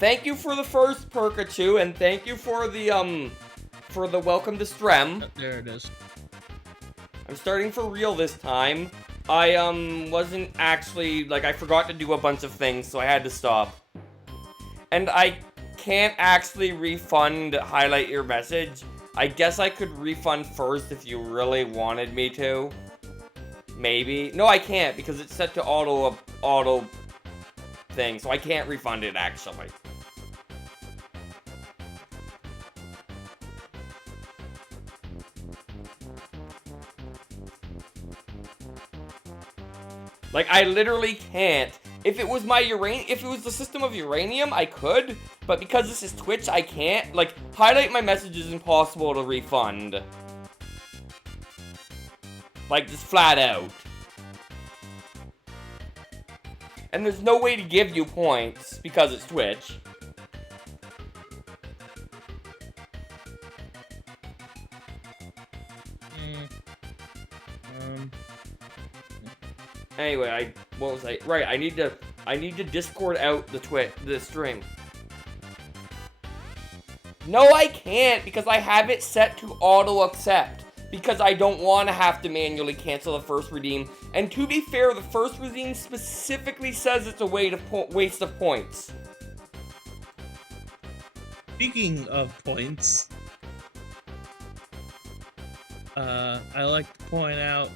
Thank you for the first Pikachu, and thank you for the welcome to Strem. There it is. I'm starting for real this time. I, wasn't actually, like, I forgot to do a bunch of things, so I had to stop. And I can't actually highlight your message. I guess I could refund first if you really wanted me to. Maybe. No, I can't, because it's set to auto thing, so I can't refund it, actually. Like, I literally can't. If it was if it was the system of uranium, I could, but because this is Twitch, I can't. Like, highlight my message is impossible to refund. Like, just flat out. And there's no way to give you points because it's Twitch. Anyway, what was I? Right, I need to Discord out the stream. No, I can't, because I have it set to auto accept. Because I don't want to have to manually cancel the first redeem. And to be fair, the first redeem specifically says it's a waste of points. Speaking of points, I like to point out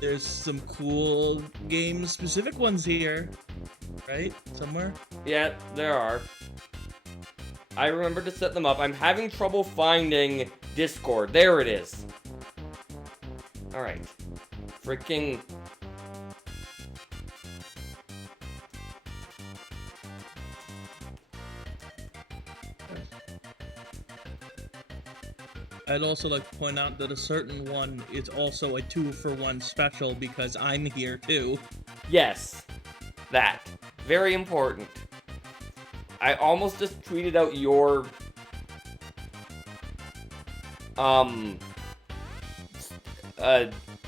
there's some cool game-specific ones here, right? Somewhere? Yeah, there are. I remember to set them up. I'm having trouble finding Discord. There it is. Alright. Freaking... I'd also like to point out that a certain one is also a 2-for-1 special because I'm here too. Yes. That. Very important. I almost just tweeted out your...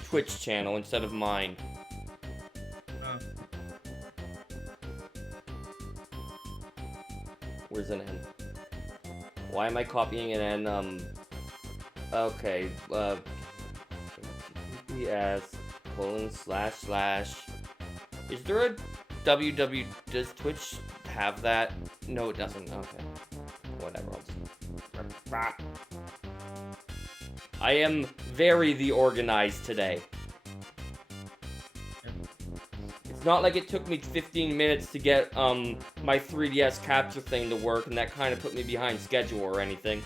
Twitch channel instead of mine. Where's an N? Why am I copying an N? Okay, // Is there a www? Does Twitch have that? No, it doesn't. Okay. Whatever. I am very organized today. It's not like it took me 15 minutes to get, my 3DS capture thing to work, and that kind of put me behind schedule or anything.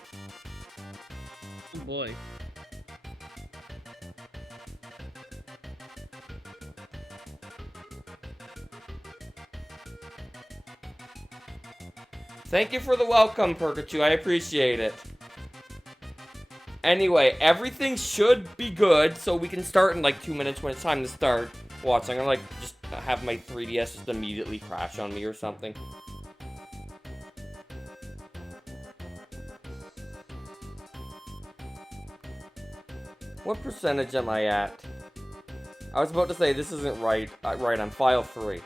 Oh boy. Thank you for the welcome, Pikachu. I appreciate it. Anyway, everything should be good, so we can start in like 2 minutes when it's time to start. Watch, I'm gonna like just have my 3DS just immediately crash on me or something. What percentage am I at? I was about to say this isn't right. Right, I'm file 3.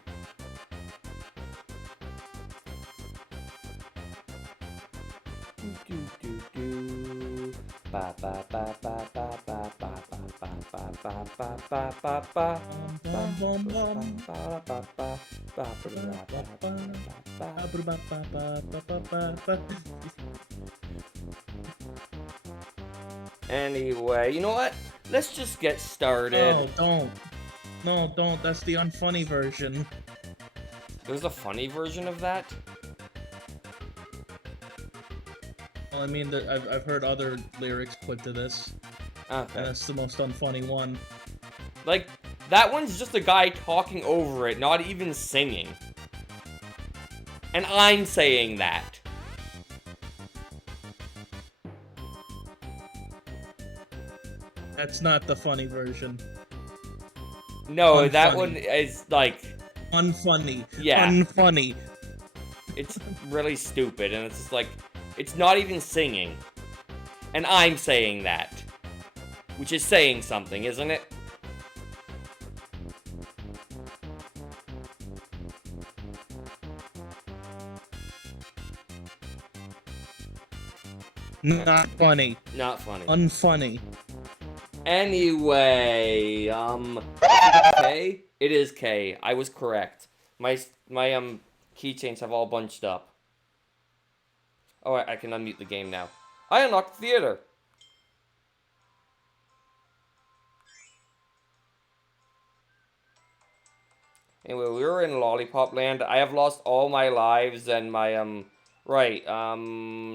Anyway, you know what? Let's just get started. No, don't. No, don't. That's the unfunny version. There's a funny version of that? Well, I mean, I've heard other lyrics put to this. Okay. And that's the most unfunny one. Like, that one's just a guy talking over it, not even singing. And I'm saying that. That's not the funny version. No, Unfunny. that one is, like... Unfunny. Yeah. Unfunny. It's really stupid, and it's just like... It's not even singing. And I'm saying that. Which is saying something, isn't it? Not funny. Not funny. Unfunny. Anyway, is it K? It is K. I was correct. My keychains have all bunched up. Oh, I can unmute the game now. I unlocked the theater. Anyway, we were in Lollipop Land. I have lost all my lives and my, right,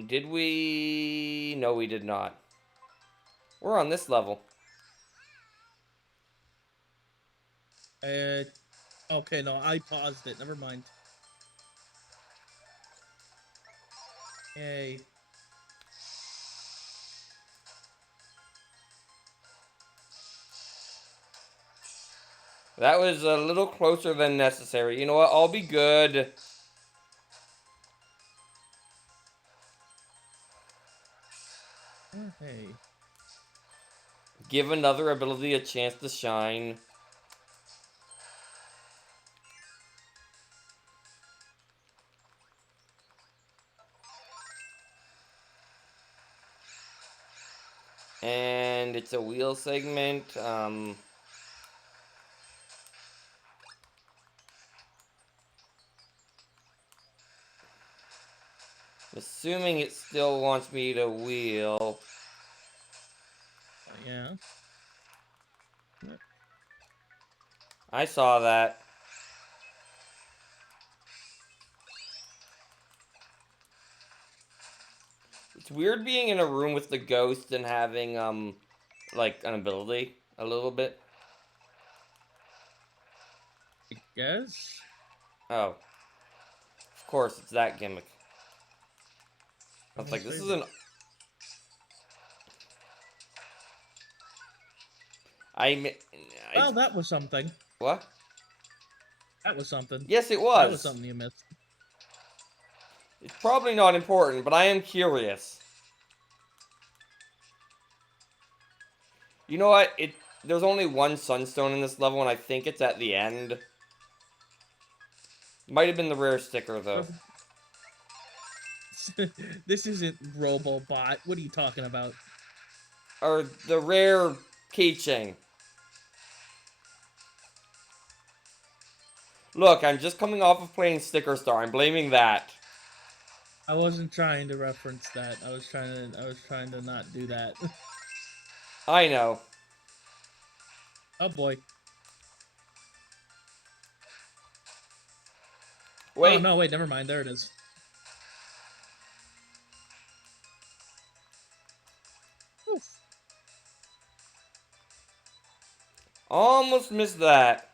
did we? No, we did not. We're on this level. Okay, no, I paused it. Never mind. Yay. That was a little closer than necessary. You know what? I'll be good. Oh, hey. Give another ability a chance to shine. And it's a wheel segment. Assuming it still wants me to wheel. Yeah. I saw that. It's weird being in a room with the ghost and having, like, an ability a little bit. I guess? Oh. Of course, it's that gimmick. I was like, this is an... Well, that was something. What? That was something. Yes, it was. That was something you missed. It's probably not important, but I am curious. You know what? There's only one sunstone in this level, and I think it's at the end. Might have been the rare sticker, though. This isn't Robobot. What are you talking about? Or the rare keychain. Look, I'm just coming off of playing Sticker Star. I'm blaming that. I wasn't trying to reference that. I was trying to not do that. I know. Oh boy. Wait. Oh no, wait, never mind. There it is. Oof. Almost missed that.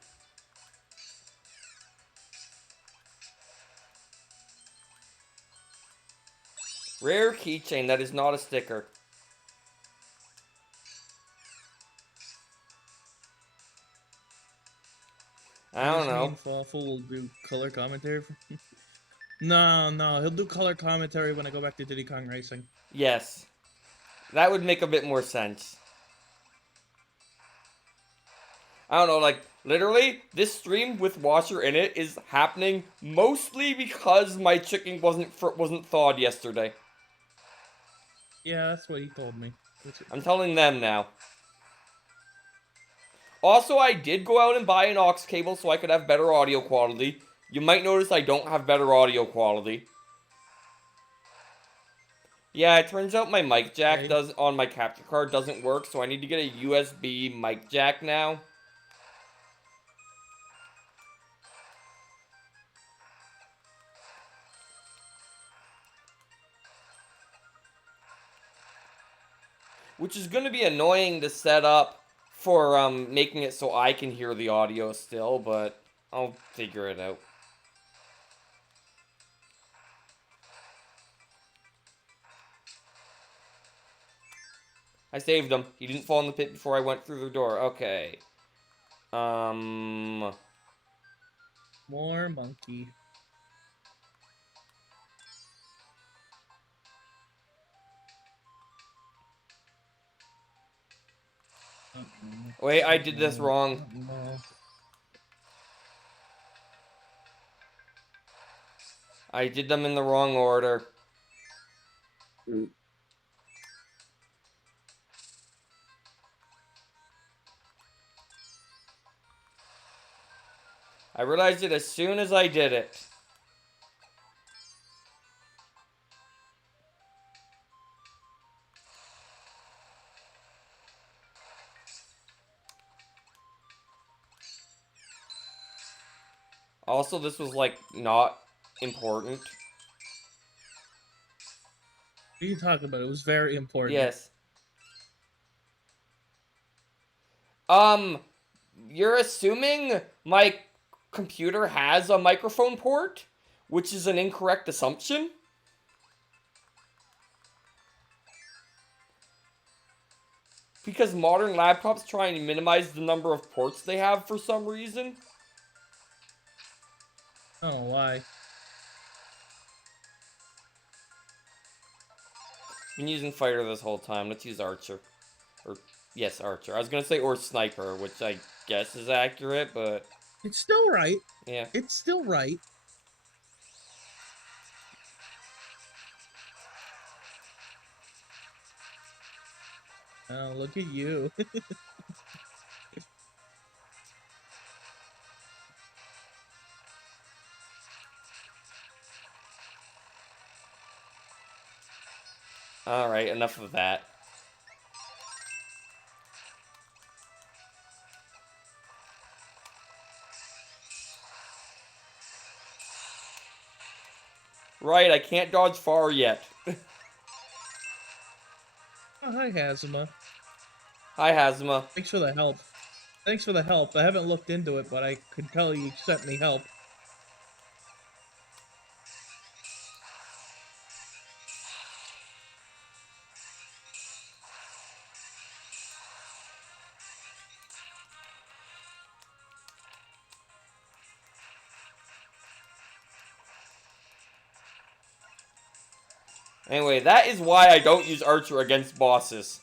Rare keychain that is not a sticker. I don't know. Fawful will do color commentary. No, he'll do color commentary when I go back to Diddy Kong Racing. Yes. That would make a bit more sense. I don't know, like, literally, this stream with Washer in it is happening mostly because my chicken wasn't thawed yesterday. Yeah, that's what he told me. I'm telling them now. Also, I did go out and buy an aux cable so I could have better audio quality. You might notice I don't have better audio quality. Yeah, it turns out my mic jack on my capture card doesn't work, so I need to get a USB mic jack now. Which is going to be annoying to set up for making it so I can hear the audio still, but I'll figure it out. I saved him. He didn't fall in the pit before I went through the door. Okay. More monkey. Wait, I did this wrong. I did them in the wrong order. I realized it as soon as I did it. Also, this was, like, not important. What are you talking about? It was very important. Yes. You're assuming my computer has a microphone port, which is an incorrect assumption? Because modern laptops try and minimize the number of ports they have for some reason. Oh, why? Been using fighter this whole time. Let's use archer. Or, yes, archer. I was gonna say or sniper, which I guess is accurate, but It's still right. yeah. It's still right. Oh, look at you. Alright, enough of that. Right, I can't dodge far yet. Oh, hi, Hazima. Hi, Hazma. Thanks for the help. Thanks for the help. I haven't looked into it, but I could tell you sent me help. Anyway, that is why I don't use archer against bosses.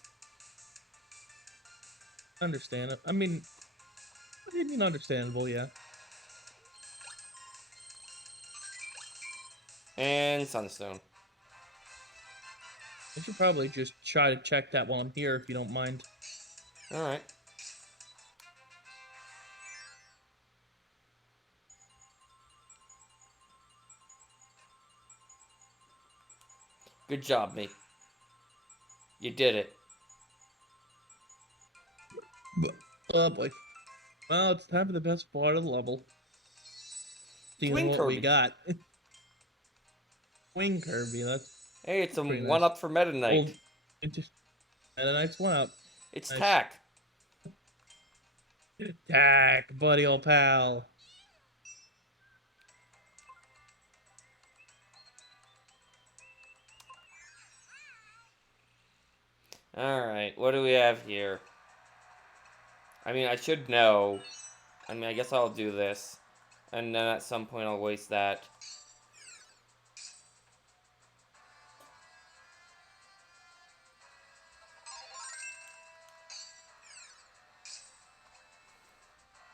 Understand it. I mean understandable, yeah. And sunstone. I should probably just try to check that while I'm here, if you don't mind. Alright. Good job, me. You did it. Oh boy. Well, it's time for the best part of the level. Seeing Twin what Kirby. we got. Wing Kirby, that's Hey, it's a pretty nice. one-up for Meta Knight. And a nice one up. It's nice. tack. Tack, buddy old pal. Alright, what do we have here? I mean, I should know. I mean, I guess I'll do this. And then at some point I'll waste that.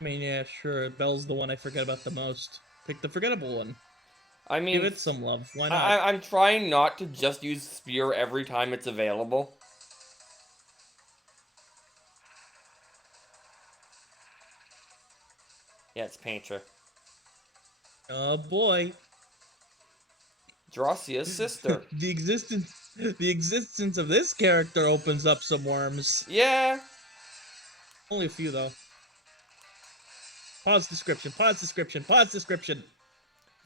I mean, yeah, sure. Bell's the one I forget about the most. Pick the forgettable one. I mean, Give it some love. Why not? I'm trying not to just use spear every time it's available. Yeah, it's Paintra. Oh boy. Dracia's sister. the existence of this character opens up some worms. Yeah. Only a few though. Pause description. Pause description. Pause description.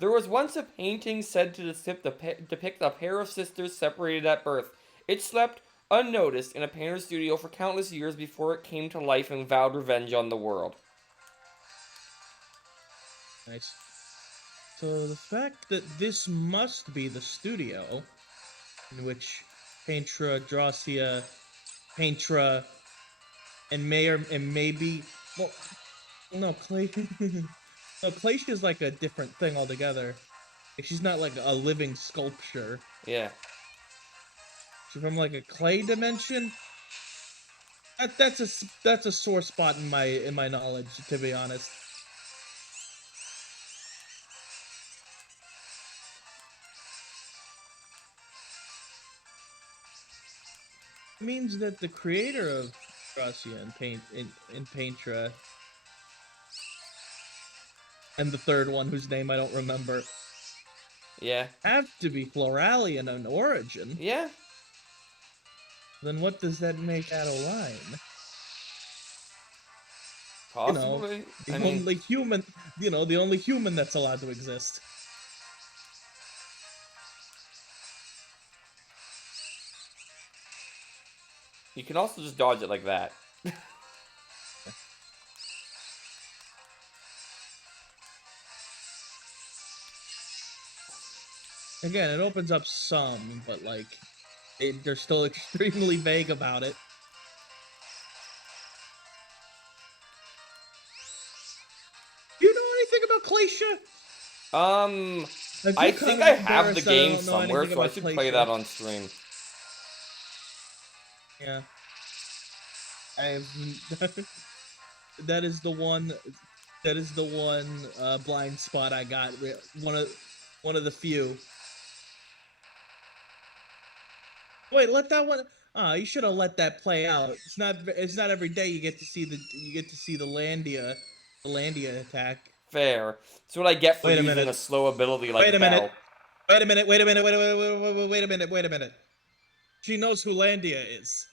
There was once a painting said to depict a pair of sisters separated at birth. It slept unnoticed in a painter's studio for countless years before it came to life and vowed revenge on the world. Nice. So the fact that this must be the studio in which Paintra, Dracia, Paintra, and maybe well, no Clay. No, Glacia is like a different thing altogether. She's not like a living sculpture. Yeah. She's from like a clay dimension. That's a sore spot in my knowledge, to be honest. It means that the creator of Gracia and Paintra and the third one whose name I don't remember, Yeah. have to be Floralian in origin. Yeah. Then what does that make out of line? You know, Possibly. the I mean, only human, the only human that's allowed to exist. you can also just dodge it like that. Again, it opens up some, but like, they're still extremely vague about it. Do you know anything about Glacia? I feel think kind I of have the embarrassed that I game don't know somewhere, anything so I about should play Glacia. that on stream. Yeah. I have that is the one blind spot I got. One of the few. Wait, let that one. Ah, you should have let that play out. It's not every day you get to see the Landia attack. Fair. It's what I get for Wait a using minute. a slow ability Wait like a minute. Bell. Wait a minute. Wait a minute. Wait a minute. Wait a minute. She knows who Landia is.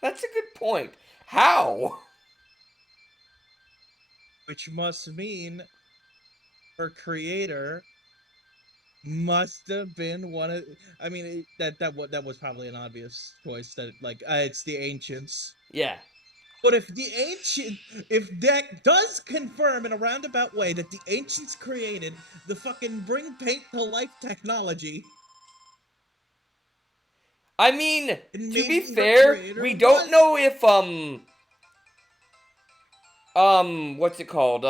That's a good point. How? Which must mean her creator must have been one of. I mean, that was probably an obvious choice. That like it's the ancients. Yeah. But if that does confirm in a roundabout way that the ancients created the fucking bring paint to life technology, I mean, and to be maybe her fair, creator we don't was. know if, what's it called?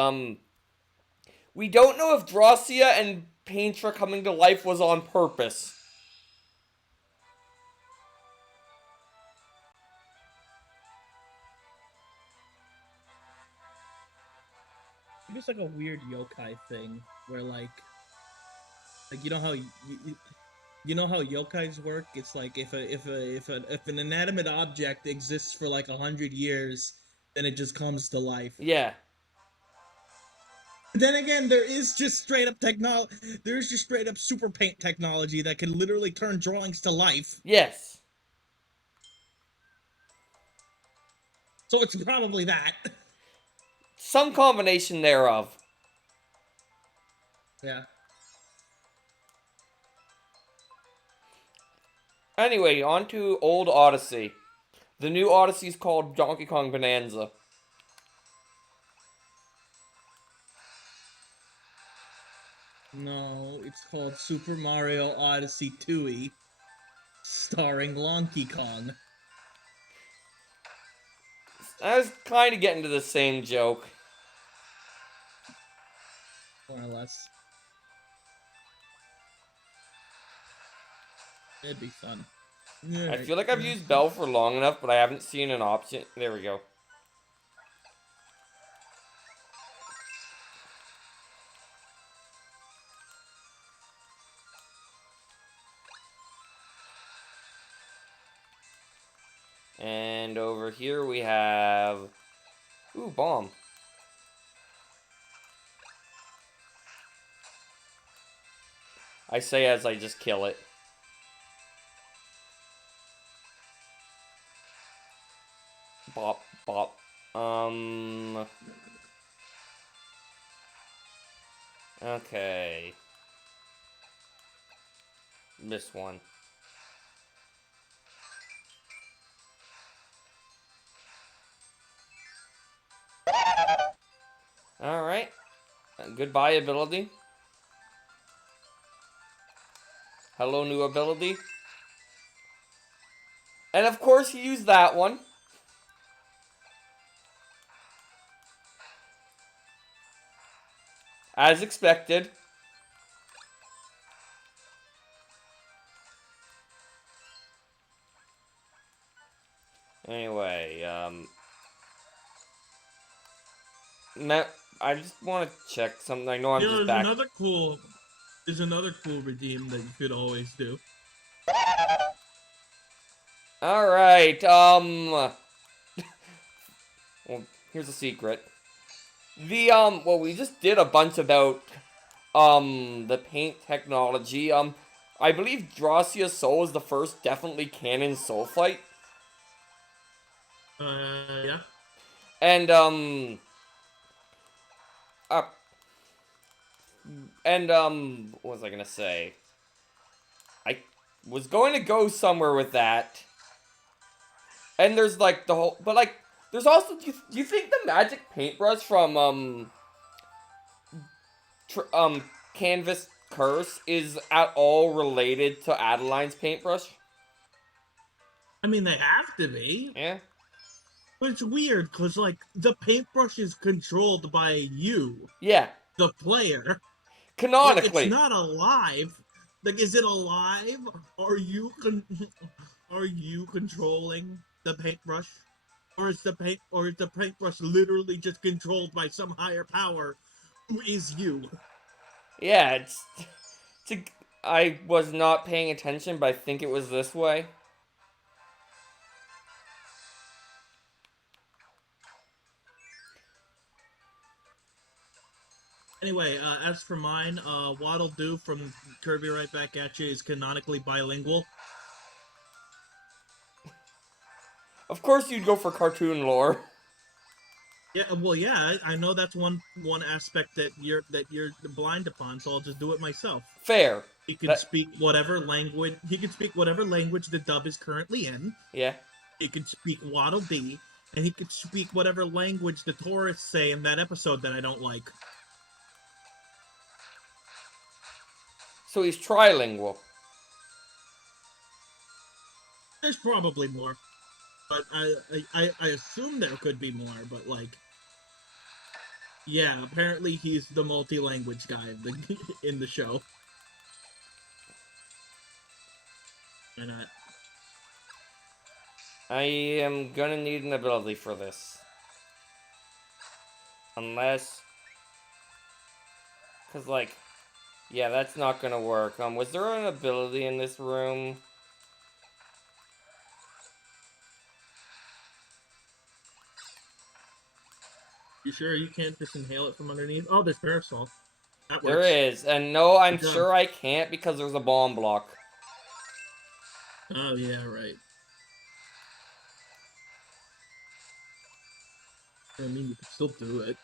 We don't know if Dracia and Paintra coming to life was on purpose. It's like a weird yokai thing where like you know how yokais work. It's like if an inanimate object exists for like 100 years, then it just comes to life. Yeah. Then again, there is just straight up technology. There's just straight up super paint technology that can literally turn drawings to life. Yes. So it's probably that. Some combination thereof. Yeah. Anyway, on to Old Odyssey. The new Odyssey is called Donkey Kong Bonanza. No, it's called Super Mario Odyssey 2E, starring Donkey Kong. I was kind of getting to the same joke. More or less. It'd be fun. I feel like I've used Bell for long enough, but I haven't seen an option. There we go. And over here we have... Ooh, bomb. I say as I just kill it. Bop, bop. Okay. This one. Alright. Goodbye, ability. Hello, new ability. And of course, he used that one. As expected. Anyway, I just want to check something. I know I'm just back. There's another cool redeem that you could always do. Alright, well, here's a secret. Well, we just did a bunch about, the paint technology. I believe Dracia's Soul is the first definitely canon soul fight. Yeah. And, uh, what was I gonna say? I was going to go somewhere with that. And there's, like, the whole, but, like, there's also, do you think the magic paintbrush from, Canvas Curse is at all related to Adeline's paintbrush? I mean, they have to be. Yeah. But it's weird, because, like, the paintbrush is controlled by you, Yeah. the player. Like, it's Canonically. not alive. Like, is it alive? Are you are you controlling the paintbrush? Or is the paintbrush literally just controlled by some higher power who is you? Yeah, I was not paying attention, but I think it was this way. Anyway, as for mine, Waddle Doo from Kirby Right Back at You is canonically bilingual. Of course you'd go for cartoon lore. Yeah, well, yeah, I know that's one aspect that you're blind upon, so I'll just do it myself. Fair. He can That, speak whatever language. He can speak whatever language the dub is currently in. yeah. He can speak Waddle Dee, and he can speak whatever language the tourists say in that episode that I don't like. So he's trilingual. There's probably more, but I assume there could be more. But like, yeah, apparently he's the multi-language guy in the show. And I am gonna need an ability for this. Unless... Because, like... Yeah, that's not gonna work. Was there an ability in this room? you sure you can't just inhale it from underneath? Oh, there's parasol. That There works. is. And no, I'm Good job. sure I can't because there's a bomb block. Oh yeah, right. I mean, you can still do it.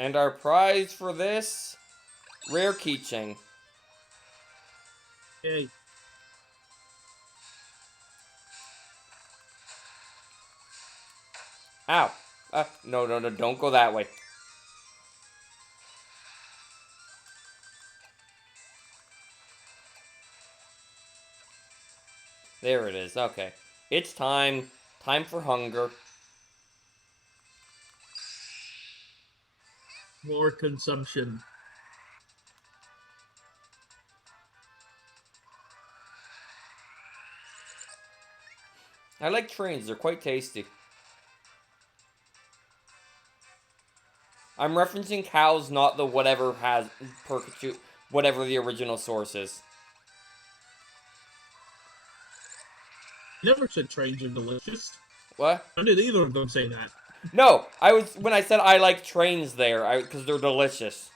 And our prize for this... Rare keychain. Yay. Ow. No, no, no, don't go that way. There it is, okay. It's time. Time for hunger. More consumption. I like trains, they're quite tasty. I'm referencing cows, not the whatever has perpetuate, whatever the original source is. Never said trains are delicious. What? When did either of them say that? No, when I said I like trains there, because they're delicious.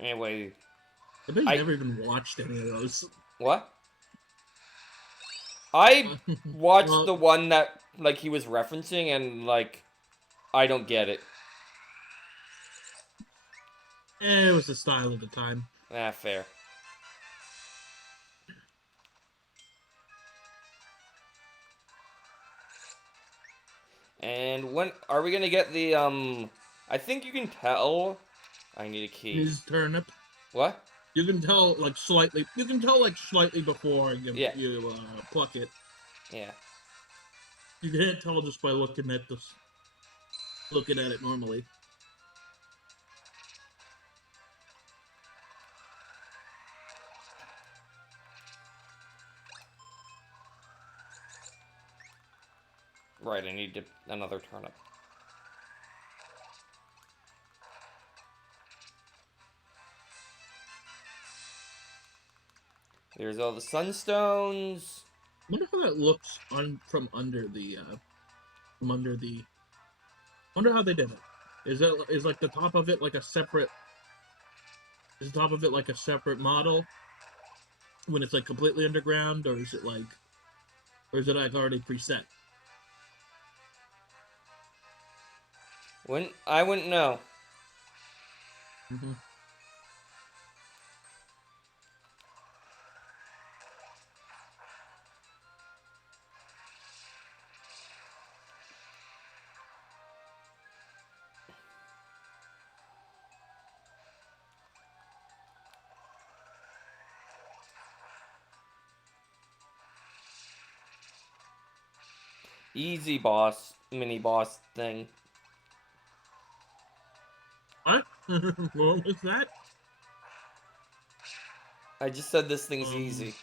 Anyway. I bet you never even watched any of those. What? I watched Well, the one that, like, he was referencing, and, like, I don't get it. it was the style of the time. Ah, fair. And when are we gonna get the, I think you can tell. I need a key. His turnip. What? You can tell, like, slightly. You can tell, like, slightly before Yeah. you pluck it. Yeah. You can't tell just by looking at this. Looking at it normally. Right, I need another turnip. There's all the sunstones. I wonder how that looks from under the wonder how they did it. Is like the top of it like a separate is the top of it like a separate model when it's like completely underground, or is it like already preset? I wouldn't know. Mm-hmm. Easy boss, mini boss thing. What? What was that? I just said this thing's Um, easy.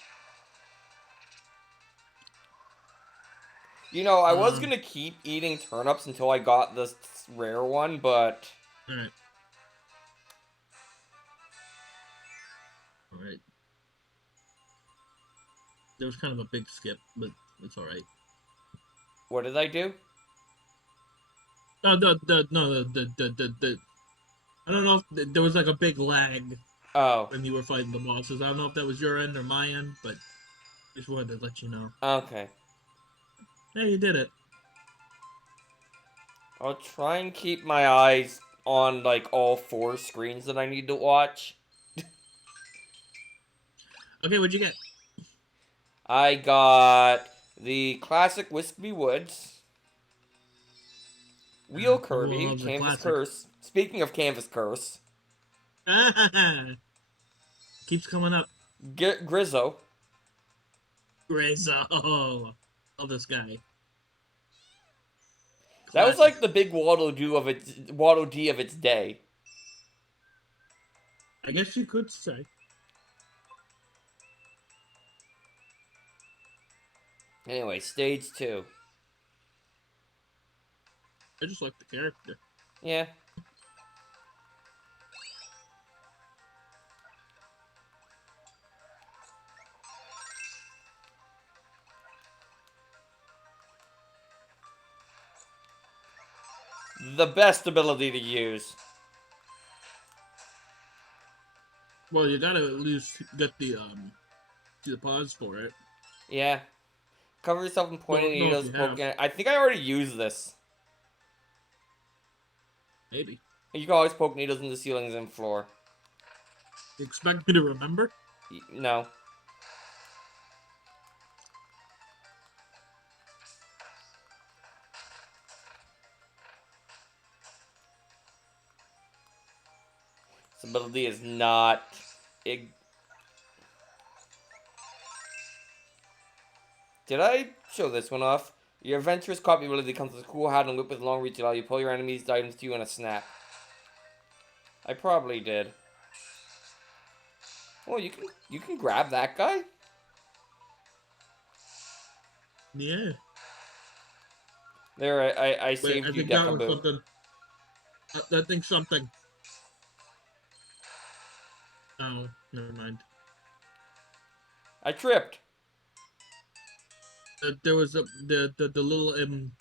You know, I was um, gonna keep eating turnips until I got this rare one, but alright. Alright. There was kind of a big skip, but it's alright. what did I do? No, the I don't know if there was like a big lag Oh, when you were fighting the bosses. I don't know if that was your end or my end, but just wanted to let you know. okay. Hey, you did it. I'll try and keep my eyes on, like, all 4 screens that I need to watch. Okay, what'd you get? I got the classic Wispy Woods, Wheel Everyone Kirby, loves a Canvas classic. Curse. Speaking of Canvas Curse, Keeps coming up. Grizzo. Grayzo. Love this guy. That was Classic. like the big Waddle Dee of its day. I guess you could say. Anyway, stage 2. I just like the character. Yeah. The best ability to use. Well, you gotta at least get the pause for it. Yeah. Cover yourself in pointy Don't know if needles, you have. poking. I think I already used this. Maybe. You can always poke needles in the ceilings and floor. You expect me to remember? No. This ability is not. Did I show this one off? Your adventurous copy ability comes with a cool hat and whip with long reach, allow you to pull your enemies' items to you in a snap. I probably did. Oh, you can grab that guy? Yeah. There, I Wait, saved I you, think that was Deckaboo. something. That thing's something. Oh, never mind. I tripped. There was the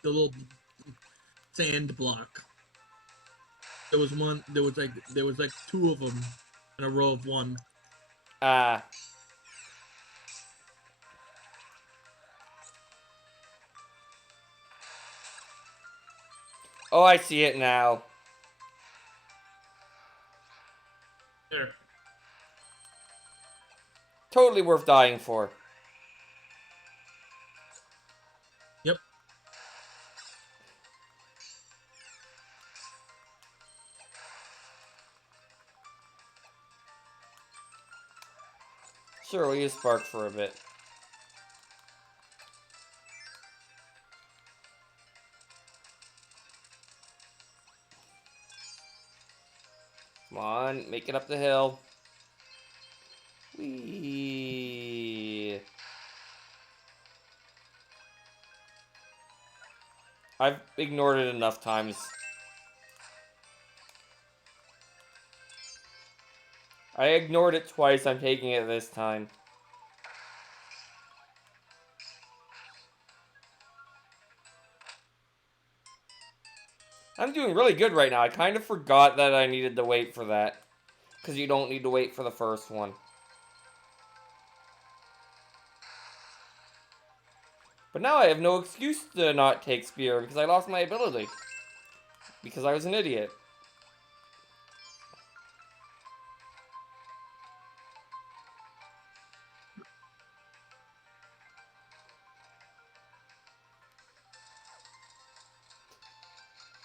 little sand block. There was one. There was like two of them in a row of one. Ah. Oh, I see it now. There. Totally worth dying for. Yep. Sure, we'll use Spark for a bit. Come on, make it up the hill. Whee! I've ignored it enough times. I ignored it twice, I'm taking it this time. I'm doing really good right now. I kind of forgot that I needed to wait for that. Because you don't need to wait for the first one. But now I have no excuse to not take Spear because I lost my ability. Because I was an idiot.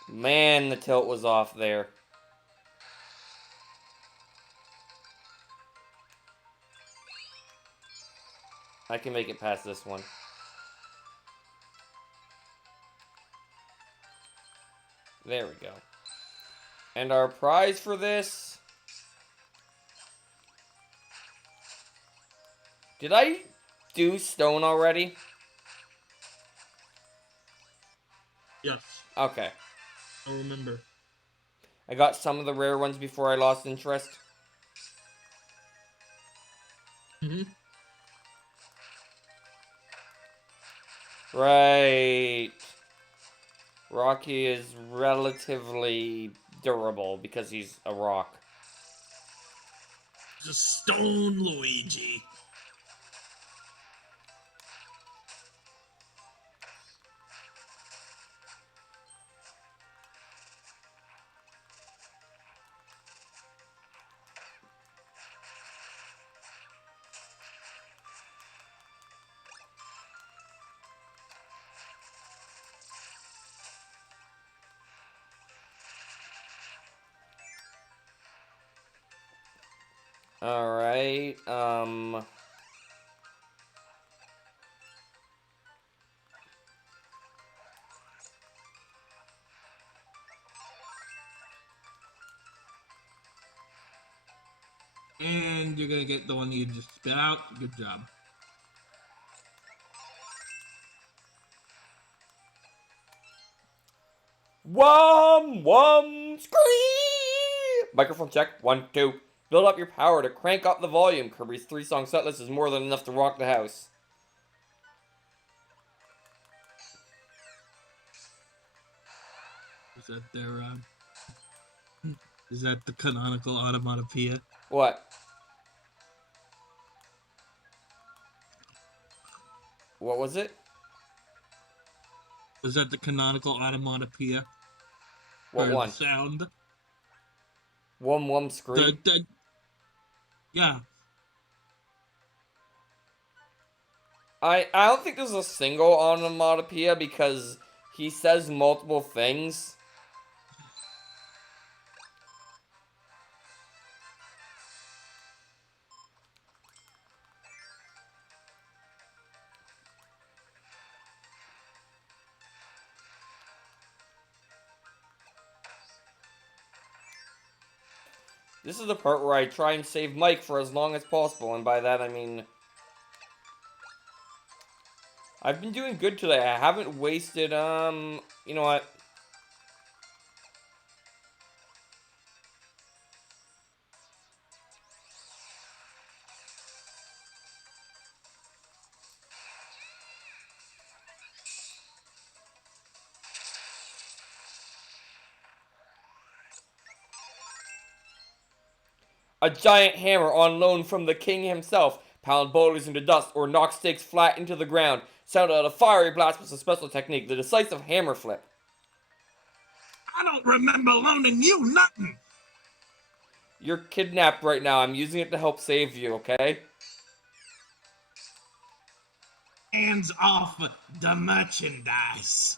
Man, the tilt was off there. I can make it past this one. There we go. And our prize for this... Did I do stone already? Yes. Okay. I remember. I got some of the rare ones before I lost interest. Mm-hmm. Right. Rocky is relatively durable because he's a rock. Just Stone Luigi. Alright, And you're gonna get the one you just spit out. Good job. Scream! Microphone check, 1, 2. Build up your power to crank up the volume. Kirby's 3-song setlist is more than enough to rock the house. Is that their, is that the canonical onomatopoeia? What? What was it? Was that the canonical onomatopoeia? What or one? The sound? Scream? Yeah. I don't think there's a single onomatopoeia because he says multiple things. This is the part where I try and save Mike for as long as possible, and by that I mean... I've been doing good today. I haven't wasted, you know what? A giant hammer on loan from the king himself. Pound boulders into dust or knock stakes flat into the ground. Sound out a fiery blast with a special technique, the decisive hammer flip. I don't remember loaning you nothing. You're kidnapped right now. I'm using it to help save you, okay? Hands off the merchandise.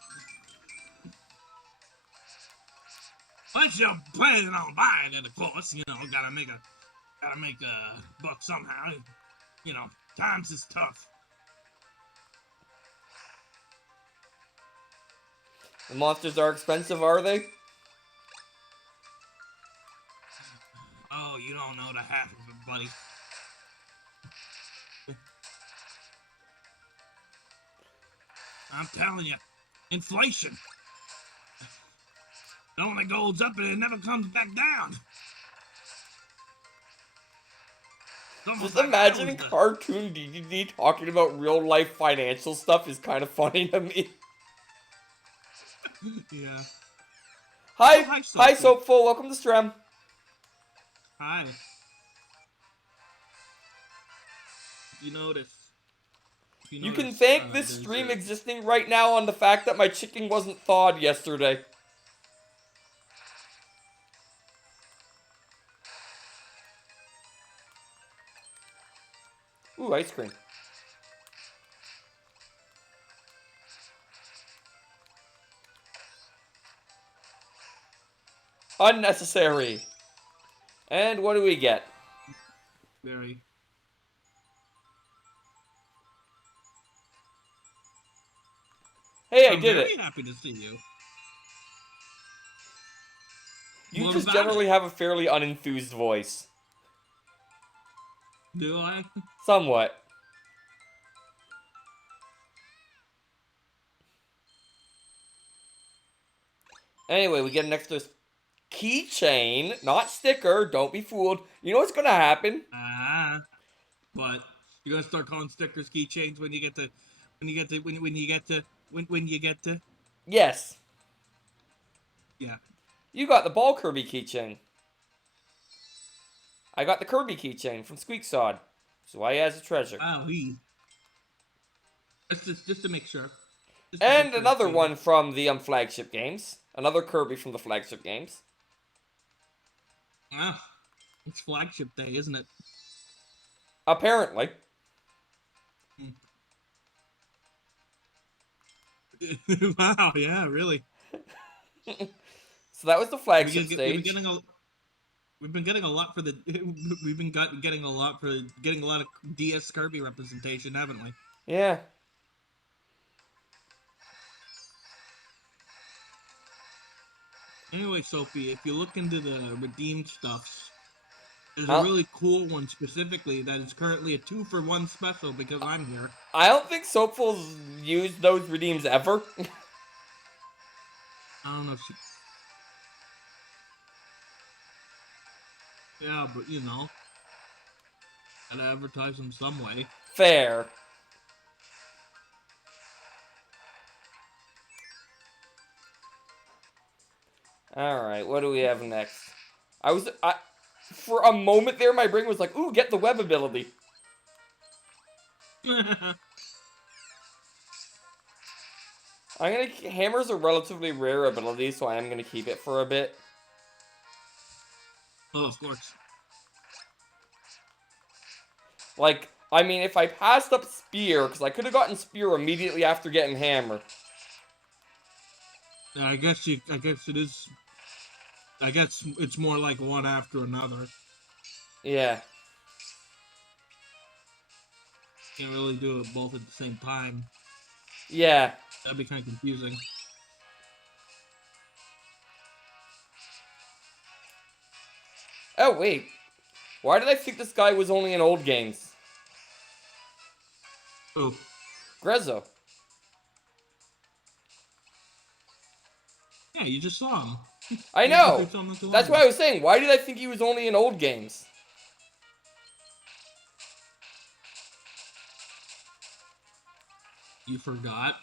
Unless you're planning on buying it, of course. You know, gotta make a buck somehow. You know, times is tough. The monsters are expensive, are they? Oh, you don't know the half of it, buddy. I'm telling you, inflation. It only goes up and it never comes back down. Just imagining cartoon DDD talking about real life financial stuff is kind of funny to me. Yeah. Hi, Oh, hi, hi, Soapful. Soapful. Welcome to Stream. Hi. You notice. You can thank this stream existing right now on the fact that my chicken wasn't thawed yesterday. Ooh, ice cream. Unnecessary. And what do we get? Very. Hey, I'm did very it. happy to see you. You What just about generally it? have a fairly unenthused voice. Do I? Somewhat. Anyway, we get an extra keychain, not sticker. Don't be fooled. You know what's gonna happen? But you're gonna start calling stickers keychains when you get to, when you get to. Yes. Yeah. You got the ball Kirby keychain. I got the Kirby keychain from Squeaksod. So why he has a treasure. Wow, just to make sure. And another one from the flagship games. Another Kirby from the flagship games. Ah, it's flagship day, isn't it? Apparently. Wow, yeah, really. So that was the flagship stage. We've been getting a lot for the. Getting a lot of DS Kirby representation, haven't we? Yeah. Anyway, Sophie, if you look into the redeemed stuffs, there's a really cool one specifically that is currently a 2-for-1 special because I'm here. I don't think Soapful's used those redeems ever. I don't know if she... Yeah, but you know, gotta advertise them some way. Fair. Alright, what do we have next? For a moment there, my brain was like, ooh, get the web ability. Hammer's a relatively rare ability, so I am gonna keep it for a bit. Oh, of course. Like, I mean, if I passed up Spear, because I could have gotten Spear immediately after getting Hammer. Yeah, I guess it is. I guess it's more like one after another. Yeah. Can't really do it both at the same time. Yeah. That'd be kind of confusing. Oh, wait. Why did I think this guy was only in old games? Oh. Grezzo. Yeah, you just saw him. I know! That's why I was saying, why did I think he was only in old games? You forgot?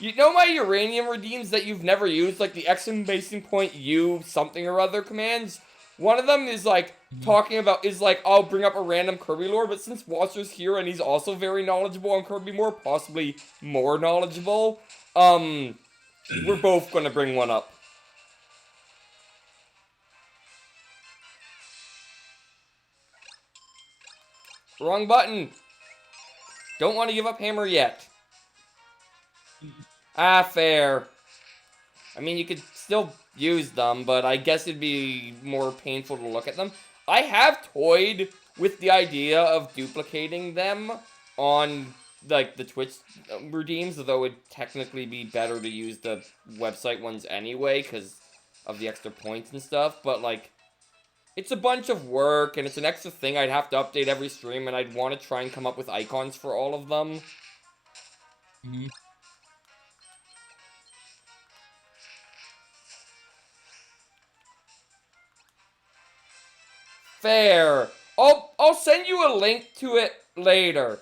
You know my uranium redeems that you've never used, like the exclamation point U something or other commands? One of them is like, I'll bring up a random Kirby lore, but since Wasser's here and he's also very knowledgeable on Kirby lore, possibly more knowledgeable, we're both gonna bring one up. Wrong button! Don't want to give up Hammer yet. Ah, fair. I mean, you could still use them, but I guess it'd be more painful to look at them. I have toyed with the idea of duplicating them on, like, the Twitch redeems, although it'd technically be better to use the website ones anyway, because of the extra points and stuff, but, like, it's a bunch of work, and it's an extra thing I'd have to update every stream, and I'd want to try and come up with icons for all of them. Mm-hmm. Fair. I'll send you a link to it later.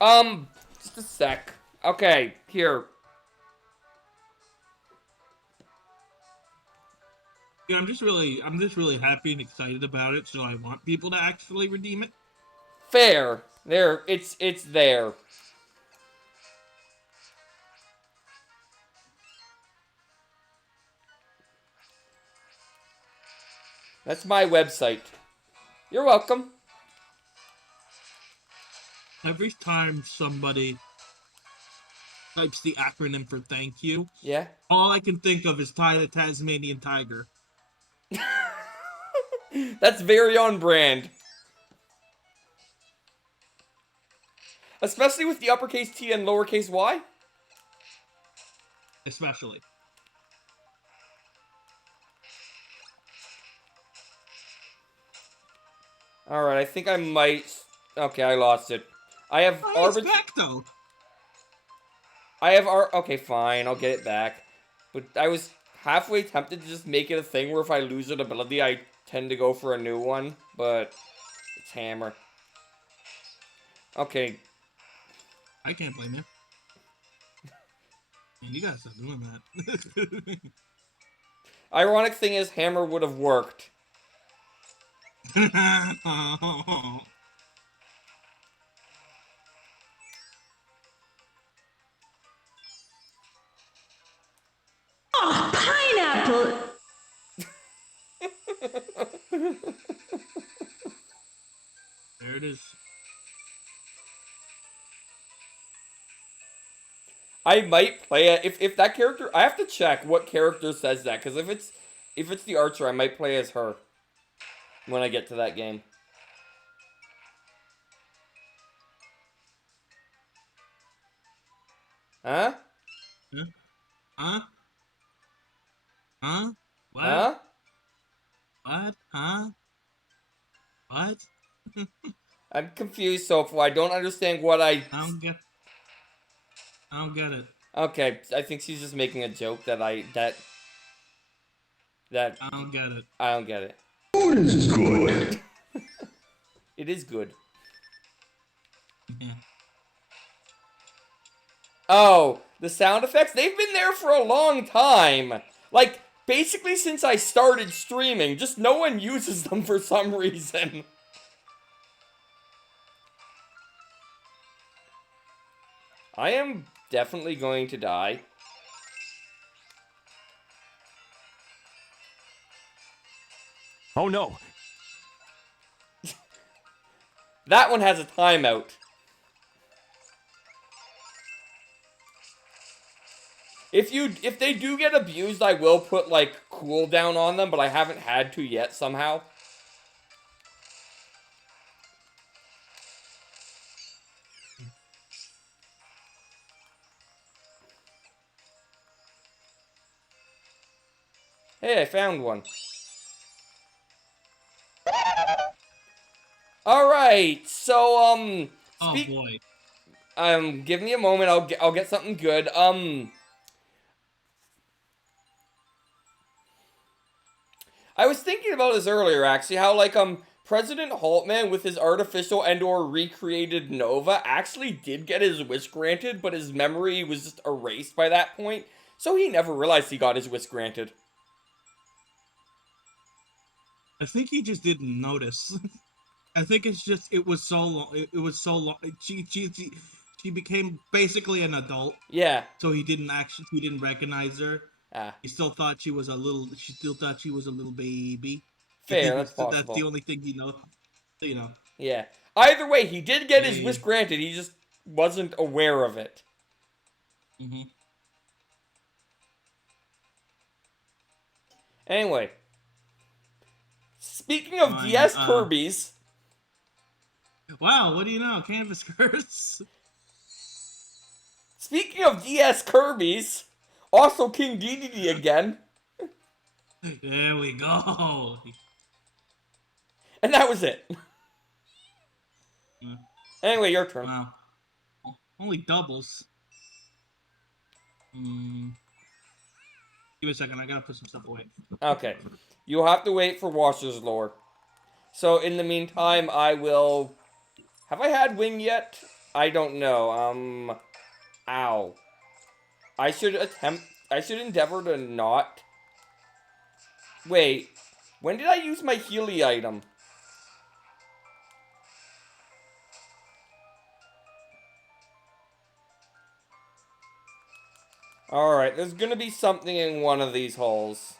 Just a sec. Okay, here. Yeah, I'm just really happy and excited about it. So I want people to actually redeem it. Fair. There, it's there. That's my website. You're welcome. Every time somebody types the acronym for thank you, Yeah. all I can think of is Ty the Tasmanian Tiger. That's very on brand. Especially with the uppercase T and lowercase y. Especially. Alright, I think I might... Okay, I lost it. I have Oh, it's back though. Okay, fine, I'll get it back. But I was halfway tempted to just make it a thing where if I lose an ability, I tend to go for a new one. But it's hammer. Okay. I can't blame you. Man, you gotta stop doing that. Ironic thing is, hammer would have worked. Oh, pineapple! There it is. I might play it if that character. I have to check what character says that, because if it's the archer, I might play as her when I get to that game. Huh? Huh? Huh? Huh? What? Huh? What? Huh? What? I'm confused so far. I don't understand what I don't get it. Okay, I think she's just making a joke that I don't get it. I don't get it. Food is good. It is good. Yeah. Oh, the sound effects? They've been there for a long time. Like, basically since I started streaming, just no one uses them for some reason. I am definitely going to die. Oh no. That one has a timeout. If they do get abused, I will put like cooldown on them, but I haven't had to yet somehow. Hey, I found one. Alright, so, Oh boy. give me a moment, I'll get something good. I was thinking about this earlier, actually, how, like, President Haltman with his artificial and/or recreated Nova actually did get his wish granted, but his memory was just erased by that point, so he never realized he got his wish granted. I think he just didn't notice. I think it's just it was so long. It was so long. She became basically an adult. Yeah. So he didn't recognize her. Ah. He still thought she was a little. She still thought she was a little baby. Fair, that's possible. That's the only thing he knows. You know. Yeah. Either way, he did get his wish granted. He just wasn't aware of it. Mm-hmm. Anyway. Speaking of DS Kirby's... Wow, what do you know? Canvas skirts. Speaking of DS Kirby's... Also King DDD again. There we go. And that was it. Yeah. Anyway, your turn. Wow. Only doubles. Give me a second, I gotta put some stuff away. Okay. You'll have to wait for Washer's lore. So in the meantime, I will... Have I had wing yet? I don't know. Ow. I should endeavor to not... Wait. When did I use my Healy item? Alright, there's gonna be something in one of these holes.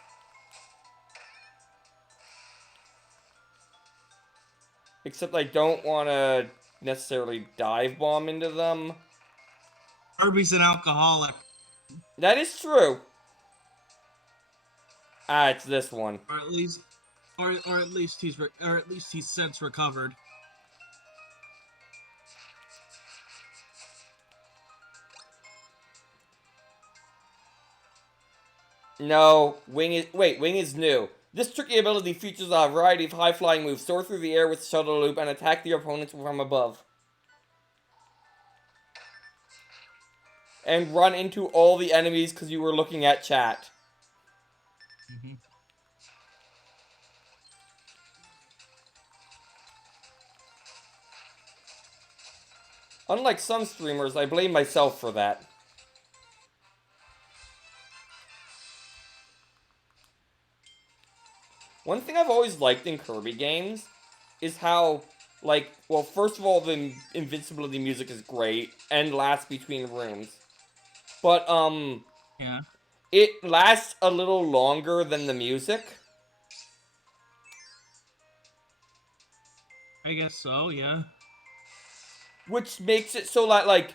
Except I don't want to necessarily dive bomb into them. Kirby's an alcoholic, That is true. Ah, it's this one. or at least he's since recovered. No, wing is new. This tricky ability features a variety of high-flying moves. Soar through the air with shuttle loop and attack the opponents from above. And run into all the enemies because you were looking at chat. Mm-hmm. Unlike some streamers, I blame myself for that. One thing I've always liked in Kirby games is how, like, well, first of all, the invincibility music is great and lasts between rooms. But, Yeah. it lasts a little longer than the music. I guess so, yeah. Which makes it so that, like,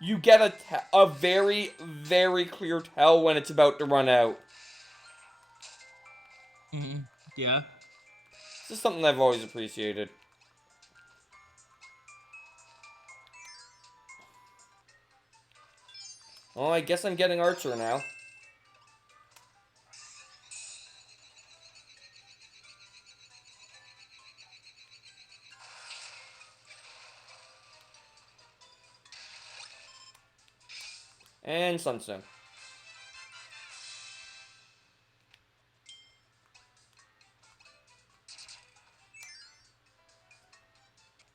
you get a very, very clear tell when it's about to run out. Mm-hmm. Yeah. This is something I've always appreciated. Well, I guess I'm getting Archer now. And Sunstone.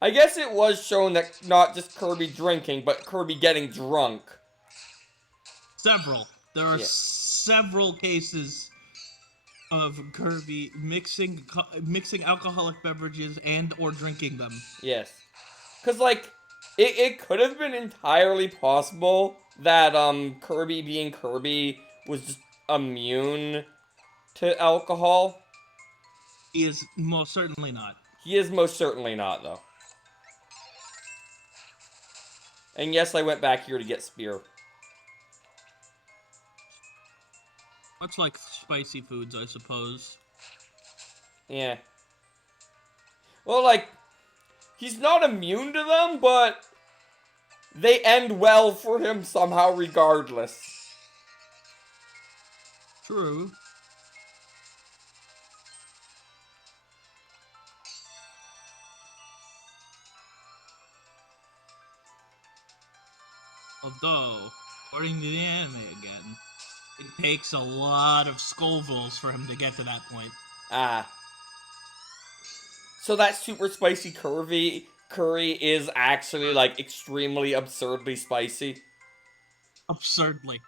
I guess it was shown that not just Kirby drinking, but Kirby getting drunk. Several. There are Yeah. several cases of Kirby mixing alcoholic beverages and or drinking them. Yes. Because, like, it could have been entirely possible that, Kirby being Kirby was just immune to alcohol. He is most certainly not. He is most certainly not, though. And yes, I went back here to get Spear. Much like spicy foods, I suppose. Yeah. Well, like, he's not immune to them, but they end well for him somehow regardless. True. Although, according to the anime again, it takes a lot of Scovilles for him to get to that point. Ah. So that super spicy curry is actually, like, extremely absurdly spicy. Absurdly.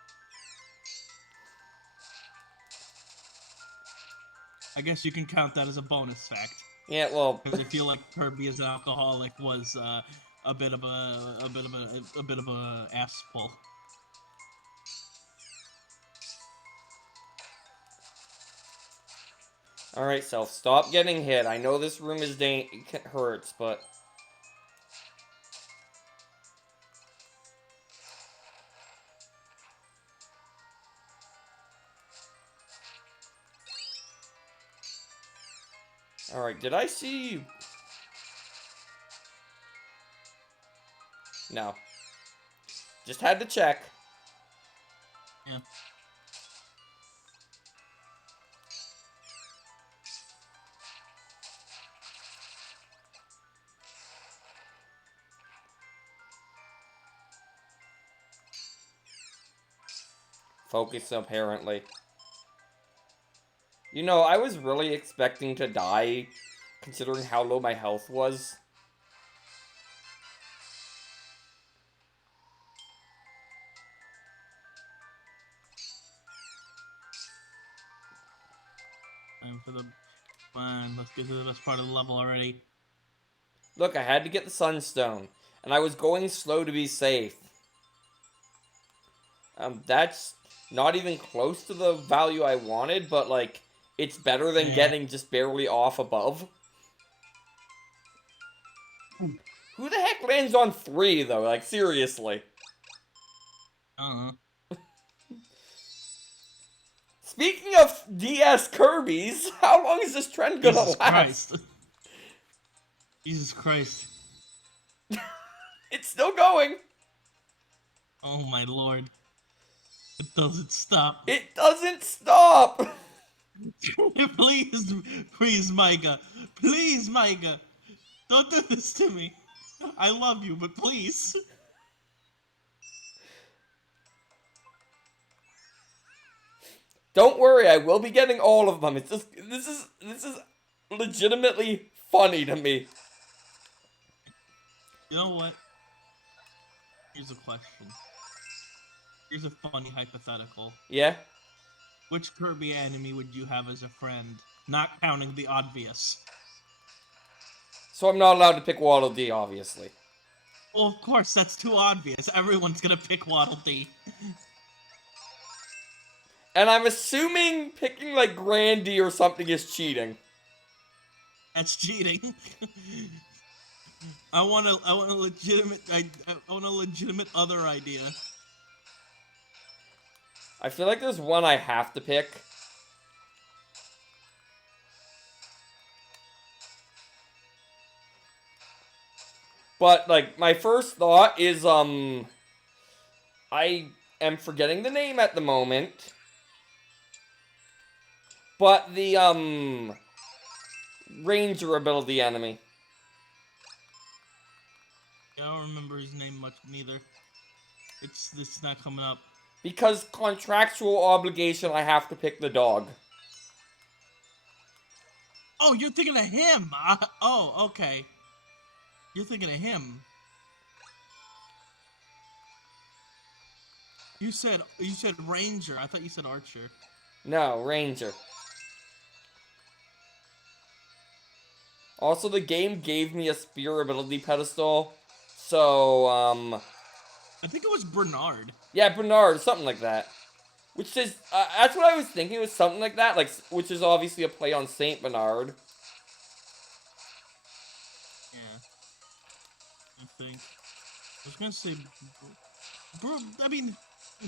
I guess you can count that as a bonus fact. Yeah, well, Because I feel like Kirby as an alcoholic was a bit of a ass pull. alright, Self, stop getting hit. I know this room is hurts, but... Alright, did I see... No. Just had to check. Yeah. Focus, apparently. You know, I was really expecting to die considering how low my health was. And for the let's get to the best part of the level already. Look, I had to get the Sunstone, and I was going slow to be safe. That's not even close to the value I wanted, but, like, it's better than Yeah. getting just barely off above. Who the heck lands on 3, though? Like, seriously. Speaking of DS Kirby's, how long is this trend gonna Jesus last? Christ. Jesus Christ. It's still going. Oh my lord. It doesn't stop. It doesn't stop. Please, please, Micah. Please, Micah. Don't do this to me. I love you, but please. Don't worry, I will be getting all of them. It's just this is legitimately funny to me. You know what? Here's a question. Here's a funny hypothetical. Yeah? Which Kirby enemy would you have as a friend? Not counting the obvious. So I'm not allowed to pick Waddle Dee, obviously. Well, of course, that's too obvious. Everyone's gonna pick Waddle Dee. And I'm assuming picking like Grandy or something is cheating. That's cheating. I want a legitimate other idea. I feel like there's one I have to pick. But like my first thought is I am forgetting the name at the moment. But the Ranger ability enemy. Yeah, I don't remember his name much neither. It's not coming up. Because contractual obligation, I have to pick the dog. Oh, you're thinking of him. Oh, okay. You're thinking of him. You said Ranger. I thought you said Archer. No, Ranger. Also, the game gave me a spear ability pedestal. So, I think it was Bernard. yeah, Bernard, something like that. Which is, that's what I was thinking, was something like that, like, which is obviously a play on Saint Bernard. Yeah. I think. I was gonna say,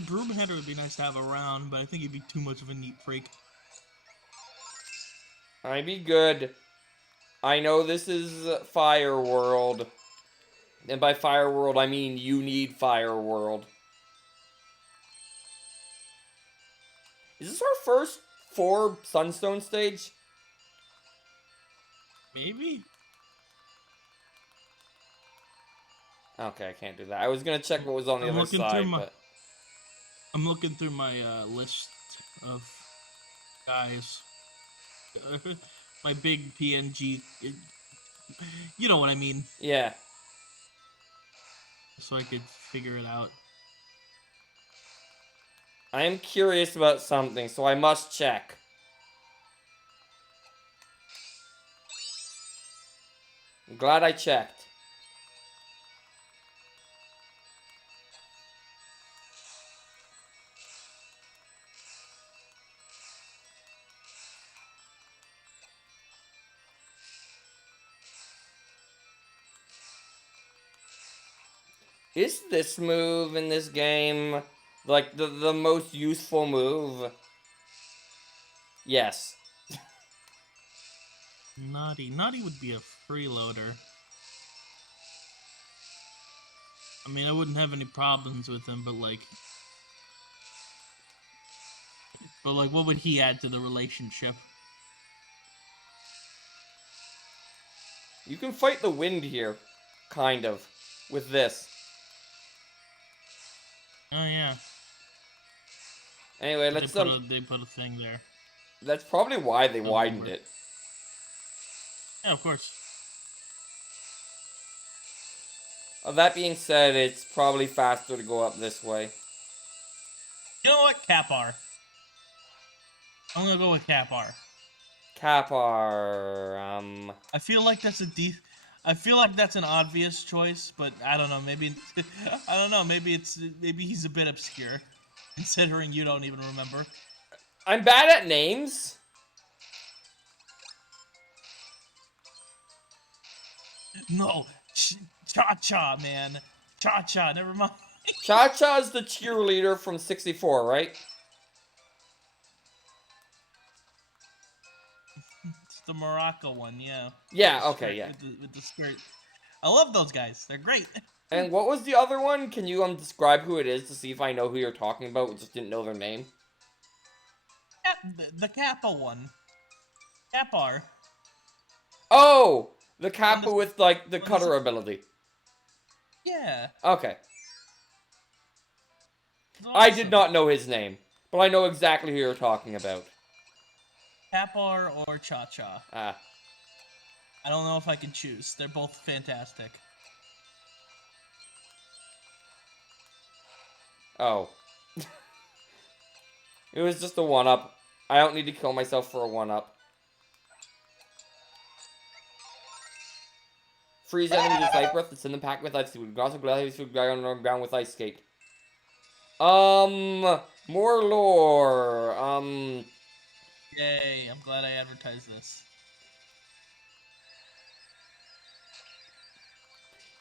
Broomheader would be nice to have around, but I think he'd be too much of a neat freak. I'd be good. I know this is Fire World. And by Fire World, I mean you need Fire World. Is this our first 4 Sunstone stage? Maybe? Okay, I can't do that. I was gonna check what was on the other side, but... I'm looking through my list of guys. My big PNG. You know what I mean. Yeah. So I could figure it out. I am curious about something, so I must check. I'm glad I checked. Is this move in this game, like, the most useful move? Yes. Naughty would be a freeloader. I mean, I wouldn't have any problems with him, but like, what would he add to the relationship? You can fight the wind here, kind of, with this. Oh yeah. Anyway, let's They put a thing there. That's probably why they widened it. Yeah, of course. That being said, it's probably faster to go up this way. You know what? Kapar. I'm gonna go with Kapar. Kapar, I feel like that's I feel like that's an obvious choice, but I don't know. Maybe I don't know. Maybe he's a bit obscure, considering you don't even remember. I'm bad at names. No, Cha Cha, man, Cha Cha. Never mind. Cha-Cha's the cheerleader from 64, right? It's the Morocco one, yeah. Yeah, With the okay, skirt- yeah. With the skirt. I love those guys. They're great. And what was the other one? Can you describe who it is to see if I know who you're talking about? We just didn't know their name. The Kappa one. Kapar. Oh! The Kappa the- with, like, the on the cutter s- ability. Yeah. Okay. It's I did awesome. not know his name, but I know exactly who you're talking about. Kapar or Cha Cha. Ah. I don't know if I can choose. They're both fantastic. Oh. It was just a 1-up. I don't need to kill myself for a 1-up. Freeze enemies with ice breath, and send them packed with ice. We can also gladly guy on the ground with ice skate. More lore. Yay, I'm glad I advertised this.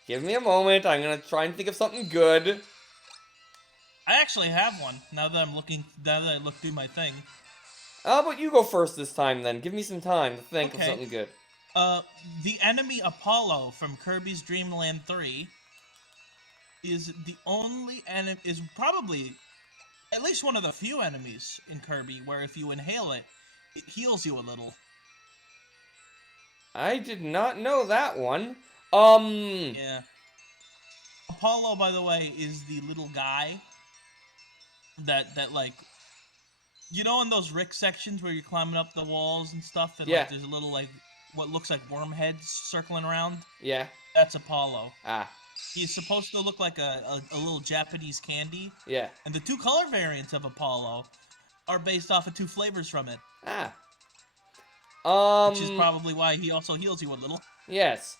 Give me a moment. I'm gonna try and think of something good. I actually have one, now that I look through my thing. How about you go first this time, then? Give me some time to think of Okay. something good. The enemy Apollo from Kirby's Dream Land 3 is the only enemy, is probably at least one of the few enemies in Kirby where if you inhale it, it heals you a little. I did not know that one. Yeah. Apollo, by the way, is the little guy that like, you know, in those Rick sections where you're climbing up the walls and stuff, and Yeah. like there's a little like what looks like worm heads circling around. Yeah. That's Apollo. Ah. He's supposed to look like a little Japanese candy, Yeah. and the two color variants of Apollo are based off of two flavors from it, Ah. which is probably why he also heals you a little. Yes.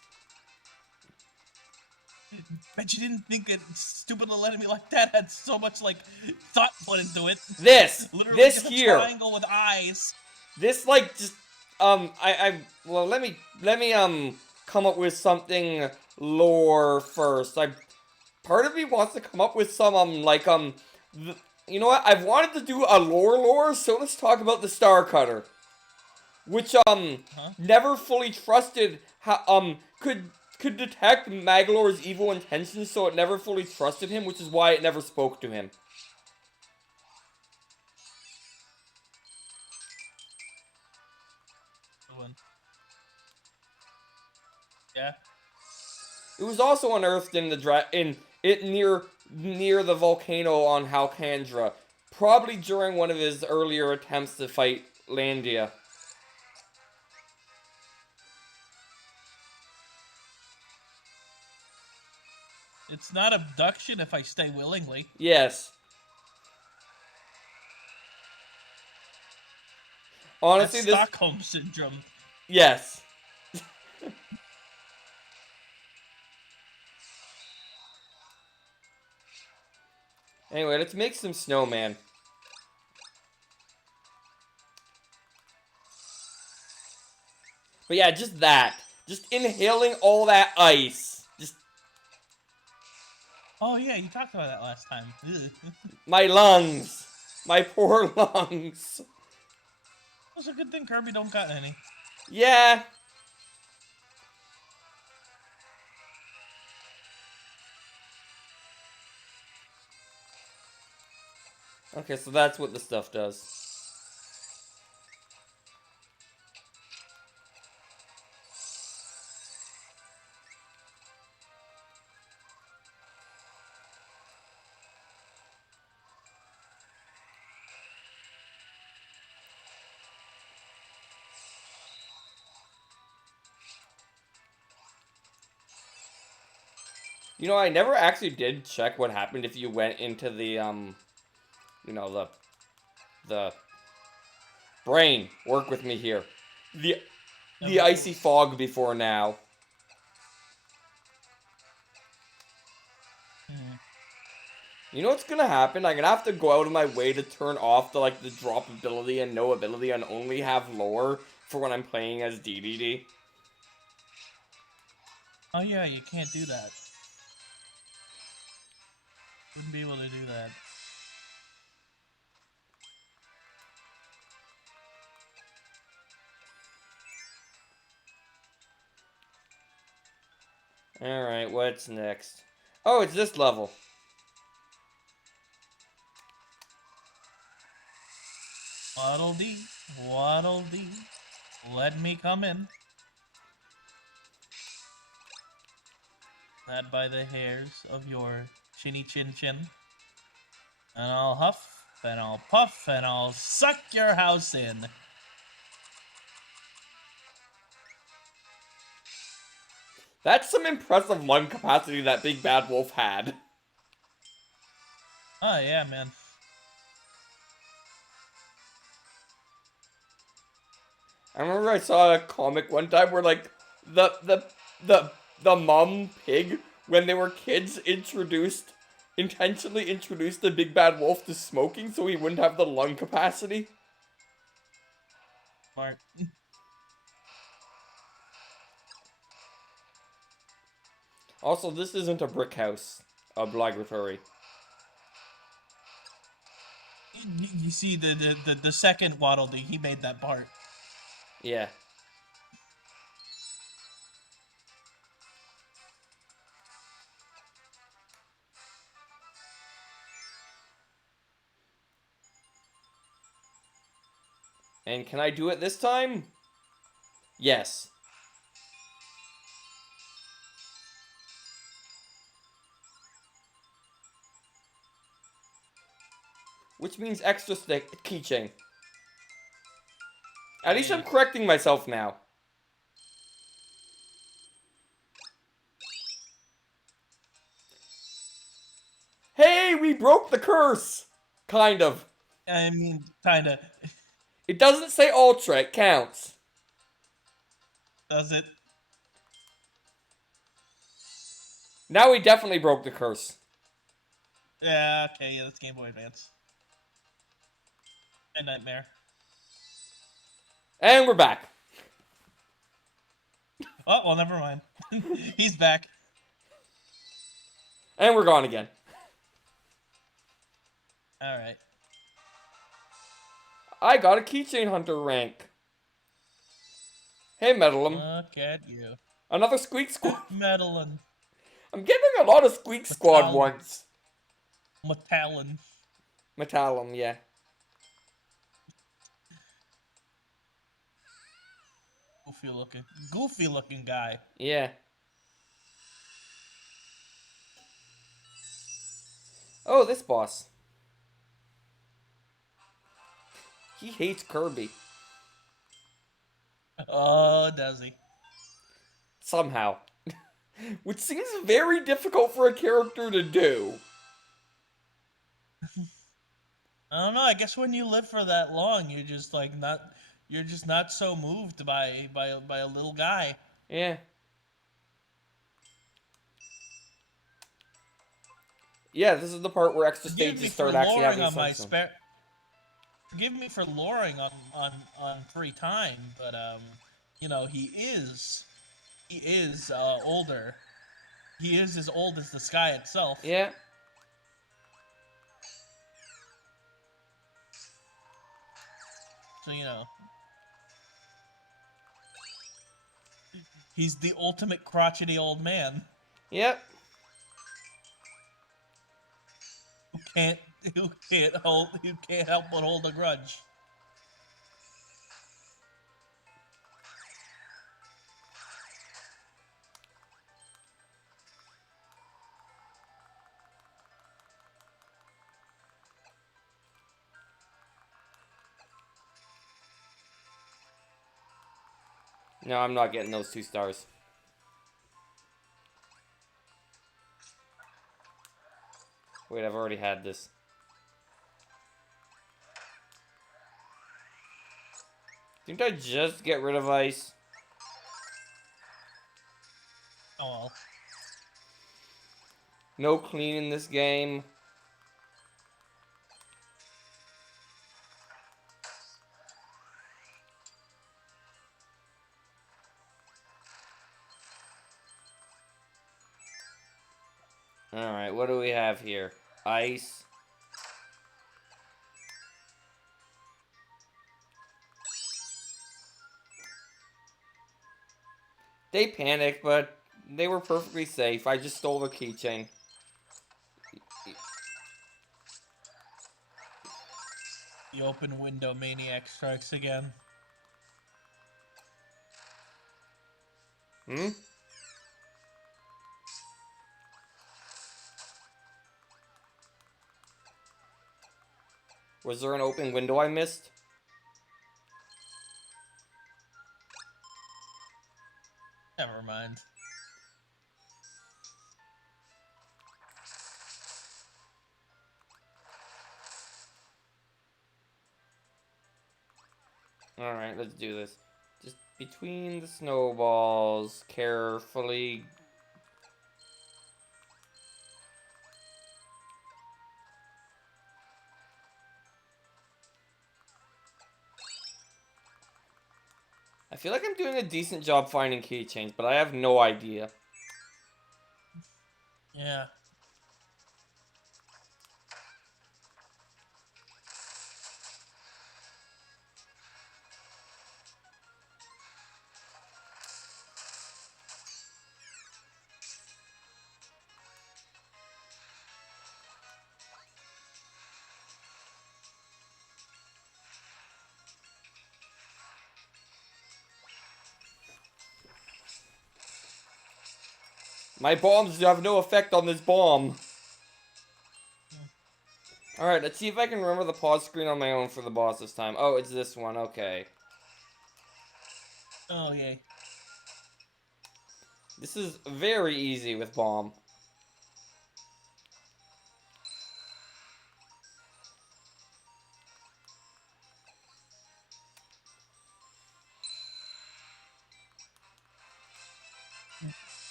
Bet you didn't think a stupid little enemy like that had so much like thought put into it. This. Literally This just a here. triangle with eyes. This, like, just, well, let me, come up with something lore first. Part of me wants to come up with some, you know what? I've wanted to do a lore, so let's talk about the Star Cutter. Which, never fully trusted how, could detect Maglor's evil intentions, so it never fully trusted him, which is why it never spoke to him. Yeah. It was also unearthed in the near the volcano on Halcandra, probably during one of his earlier attempts to fight Landia. It's not abduction if I stay willingly. Yes. Honestly, That's this Stockholm syndrome. yes. Anyway, let's make some snowman. But yeah, just that. Just inhaling all that ice. Just Oh yeah, you talked about that last time. my lungs. My poor lungs. It's a good thing Kirby don't got any. Yeah. Okay, so that's what the stuff does. You know, I never actually did check what happened if you went into the, you know, the brain. Work with me here. The icy fog before now. You know what's gonna happen? I'm gonna have to go out of my way to turn off the, like, the drop ability and no ability and only have lore for when I'm playing as DDD. Oh yeah, you can't do that. Wouldn't be able to do that. Alright, what's next? Oh, it's this level. Waddle dee, waddle dee, let me come in. Not by the hairs of your chinny chin chin. And I'll huff, and I'll puff, and I'll suck your house in. That's some impressive lung capacity that Big Bad Wolf had. Oh yeah, man. I remember I saw a comic one time where, like, the mom pig, when they were kids, intentionally introduced the Big Bad Wolf to smoking so he wouldn't have the lung capacity. Smart. Also, this isn't a brick house. Obligatory. You see the second Waddle Dee, he made that part. Yeah. And can I do it this time? Yes. Which means extra stick keychain. At least I'm correcting myself now. Hey, we broke the curse! Kind of. I mean, kinda. It doesn't say ultra, it counts. Does it? Now we definitely broke the curse. Yeah, okay, yeah, that's Game Boy Advance. And Nightmare. And we're back. Oh, well, never mind. He's back. And we're gone again. Alright. I got a keychain hunter rank. Hey, Metalum. Look at you. Another Squeak Squad. Medalin. I'm getting a lot of Squeak Squad Metalum. ones. Metallin. Metallum, yeah. Goofy looking guy. Yeah. Oh, this boss. He hates Kirby. Oh, does he? Somehow. Which seems very difficult for a character to do. I don't know. I guess when you live for that long, you're just not so moved by a little guy. Yeah. Yeah, this is the part where extra stages start actually having something. Forgive me for loring on free time, but you know, he is older. He is as old as the sky itself. Yeah. So, you know, he's the ultimate crotchety old man Yep. who can't help but hold a grudge. No, I'm not getting those 2 stars. Wait, I've already had this. Didn't I just get rid of ice? Oh well. No clean in this game. Alright, what do we have here? Ice. They panicked, but they were perfectly safe. I just stole the keychain. The open window maniac strikes again. Hmm? Was there an open window I missed? Never mind. Alright, let's do this. Just between the snowballs, carefully. I feel like I'm doing a decent job finding keychains, but I have no idea. Yeah. My bombs have no effect on this bomb. Alright, let's see if I can remember the pause screen on my own for the boss this time. Oh, it's this one, okay. Oh yay. This is very easy with bomb.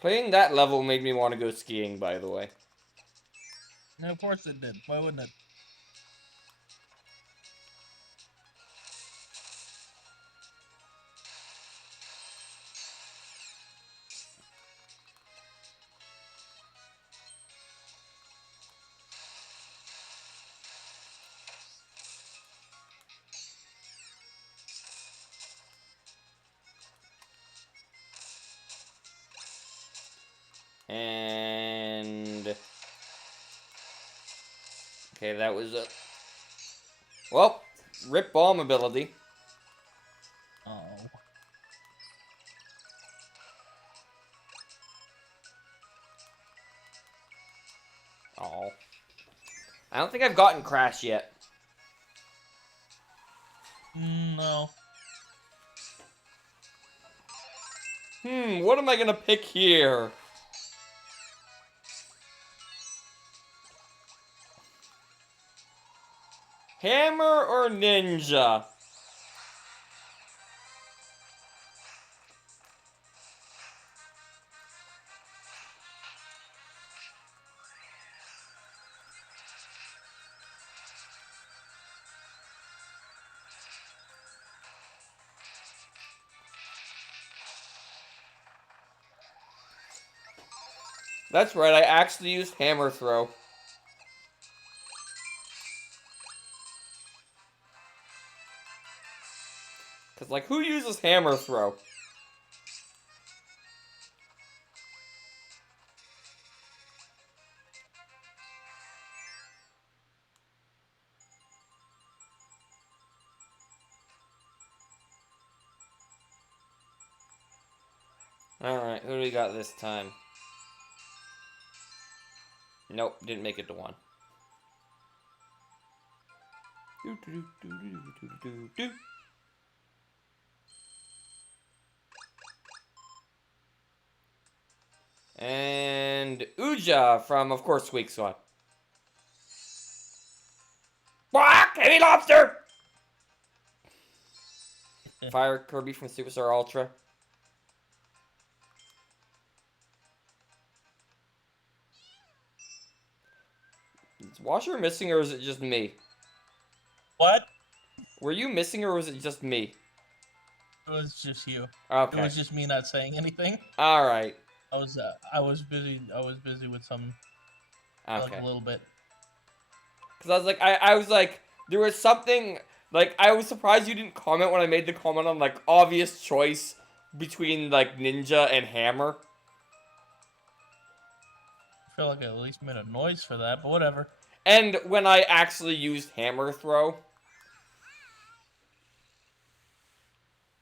Playing that level made me want to go skiing, by the way. No, of course it did. Why wouldn't it? And... okay, that was a... well, rip bomb ability. Oh. Oh. I don't think I've gotten Crash yet. No. What am I gonna pick here? Hammer or ninja? That's right, I actually used hammer throw. Cause like, who uses hammer throw? Alright, who do we got this time? Nope, didn't make it to one. And Uja from, of course, Squeak Squad. Quack! Heavy lobster! Fire Kirby from Superstar Ultra. Is Washer missing or is it just me? What? Were you missing or was it just me? It was just you. Okay. It was just me not saying anything. Alright. I was busy. I was busy with some like Okay. a little bit. Because I was like, I was like, there was something, like, I was surprised you didn't comment when I made the comment on, like, obvious choice between, like, Ninja and Hammer. I feel like I at least made a noise for that, but whatever. And when I actually used Hammer Throw.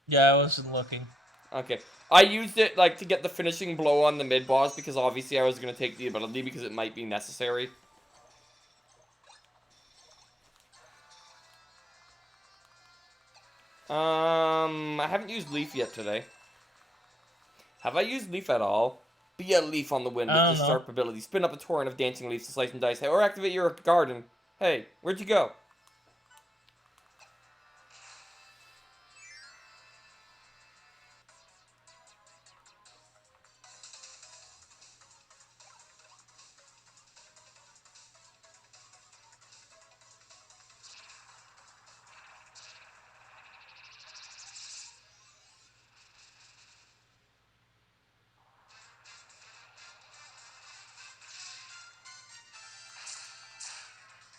Yeah, I wasn't looking. Okay. I used it, like, to get the finishing blow on the mid-boss, because obviously I was going to take the ability because it might be necessary. I haven't used Leaf yet today. Have I used Leaf at all? Be a leaf on the wind with this sharp ability. Spin up a torrent of dancing leaves to slice and dice. Or activate your garden. Hey, where'd you go?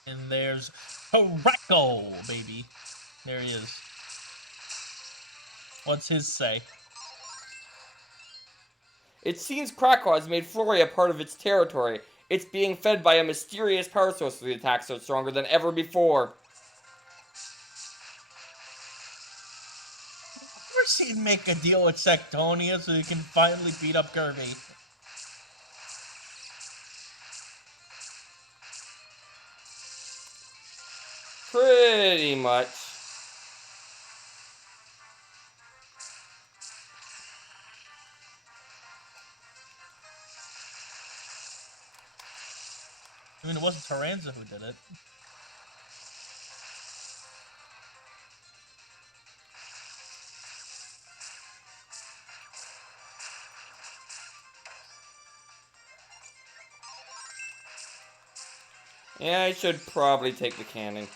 And there's Harako, baby. There he is. What's his say? It seems Krakow has made Florey a part of its territory. It's being fed by a mysterious power source, so the attacks are stronger than ever before. First he'd make a deal with Sectonia so he can finally beat up Kirby. Pretty much. I mean, it wasn't Taranza who did it. Yeah, I should probably take the cannon.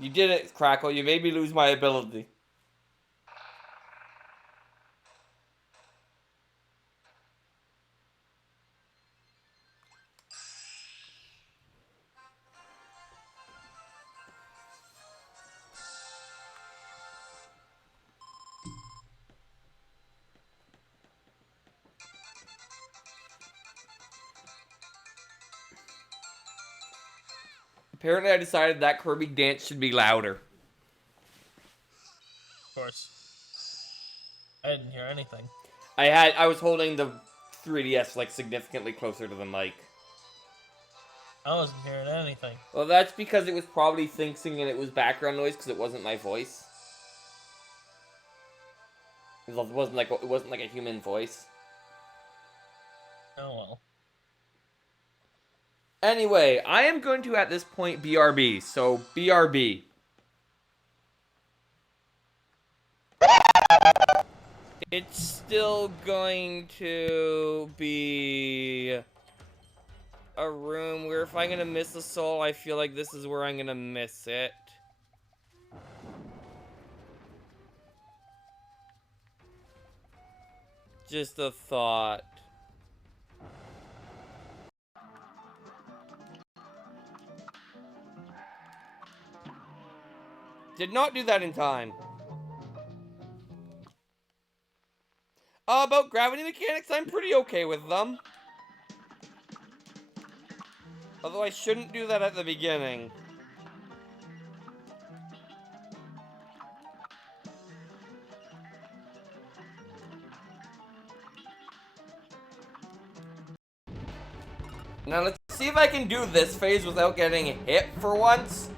You did it, Crackle. You made me lose my ability. Apparently I decided that Kirby dance should be louder. Of course. I didn't hear anything. I was holding the 3DS like significantly closer to the mic. I wasn't hearing anything. Well, that's because it was probably thinking and it was background noise because it wasn't my voice. It wasn't like a human voice. Oh well. Anyway, I am going to at this point BRB, so BRB. It's still going to be a room where if I'm gonna miss a soul, I feel like this is where I'm gonna miss it. Just a thought. Did not do that in time. About gravity mechanics, I'm pretty okay with them. Although I shouldn't do that at the beginning. Now let's see if I can do this phase without getting hit for once.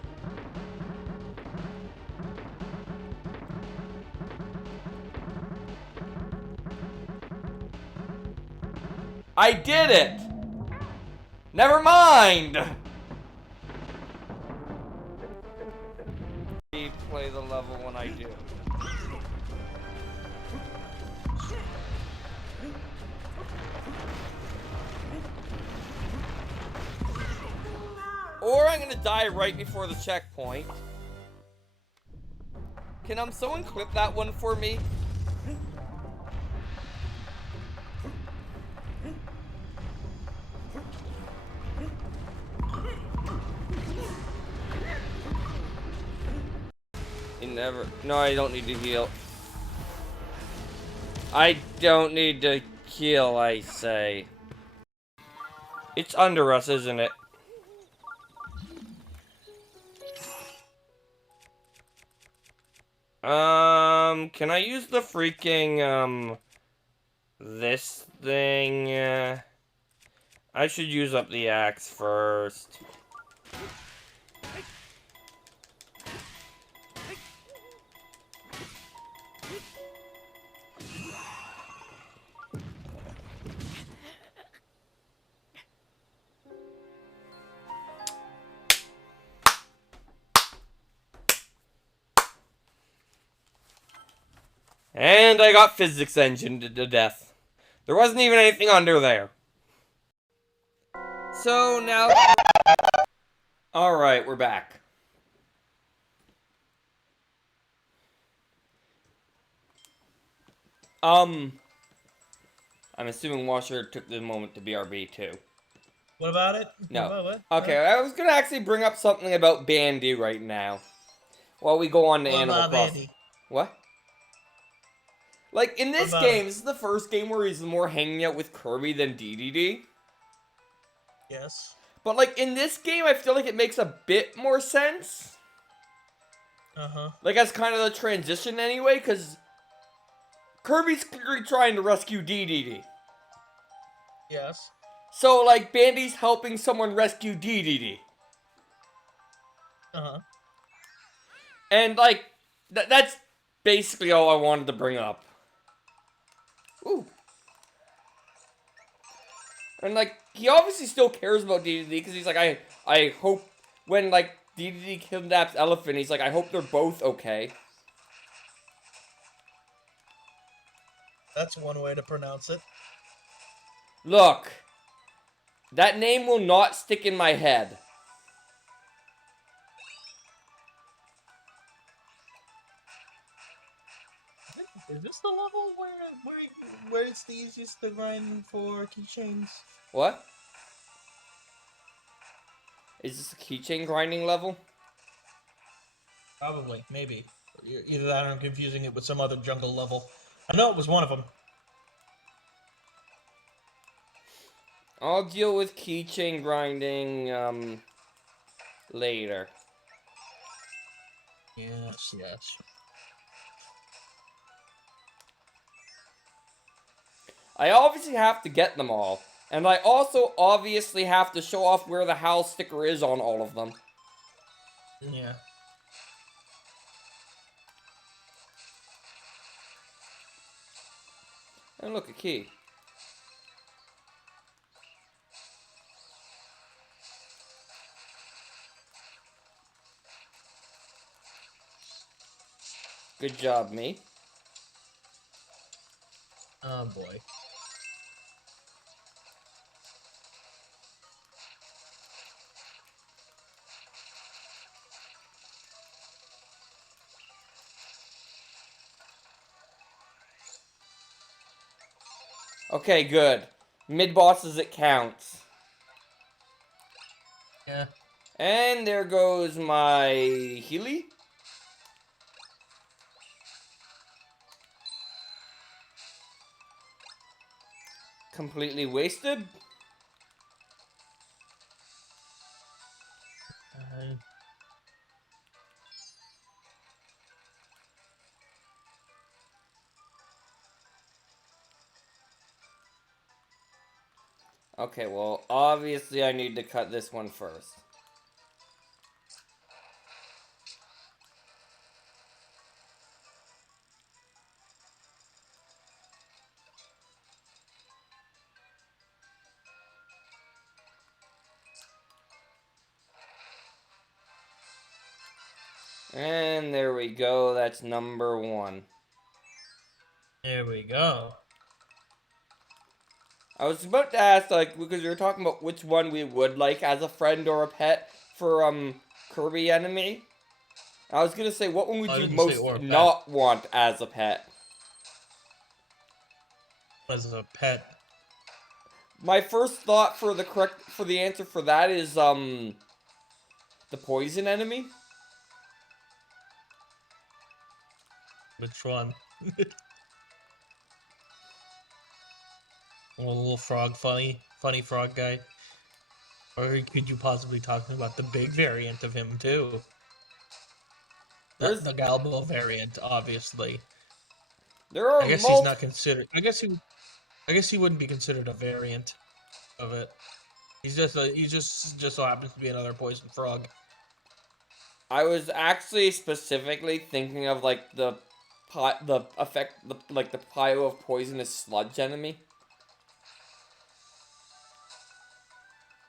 I did it! Never mind! Play the level when I do. Or I'm gonna die right before the checkpoint. Can someone clip that one for me? No, I don't need to heal. I don't need to heal, I say. It's under us, isn't it? Can I use the freaking, this thing? I should use up the axe first. And I got physics engine to death. There wasn't even anything under there. So now... Alright, we're back. I'm assuming Washer took the moment to BRB too. What about it? No. What? Okay, I was gonna actually bring up something about Bandy right now. While we go on to What Animal about Crossing. Bandy? What? Like, in this What about game, this is the first game where he's more hanging out with Kirby than DDD. Yes. But, like, in this game, I feel like it makes a bit more sense. Uh-huh. Like, as kind of the transition anyway, because Kirby's clearly trying to rescue DDD. Yes. So, like, Bandy's helping someone rescue DDD. Uh-huh. And, like, that's basically all I wanted to bring up. Ooh. And, like, he obviously still cares about DDD, because he's like, I hope, when, like, DDD kidnaps Elephant, he's like, I hope they're both okay. That's one way to pronounce it. Look. That name will not stick in my head. Is this the level where it's the easiest to grind for keychains? What? Is this a keychain grinding level? Probably, maybe. Either that or I'm confusing it with some other jungle level. I know it was one of them. I'll deal with keychain grinding, later. Yes. I obviously have to get them all. And I also obviously have to show off where the HAL sticker is on all of them. Yeah. And look, a key. Good job, me. Oh boy. Okay, good. Mid-bosses, it counts. Yeah. And there goes my Healy. Completely wasted. Okay, well, obviously I need to cut this one first. And there we go, that's number 1. There we go. I was about to ask, like, because we were talking about which one we would like as a friend or a pet for, Kirby Enemy. I was gonna say, what one would I you didn't say most or a pet. not want as a pet? As a pet. My first thought for the answer for that is, the poison enemy. Which one? A little frog, funny frog guy. Or could you possibly talking about the big variant of him too? There's The Galbo variant, obviously. there are I guess he's multiple. not considered. I guess he wouldn't be considered a variant of it. He just so happens to be another poison frog. I was actually specifically thinking of like the effect, like the pile of poisonous sludge enemy.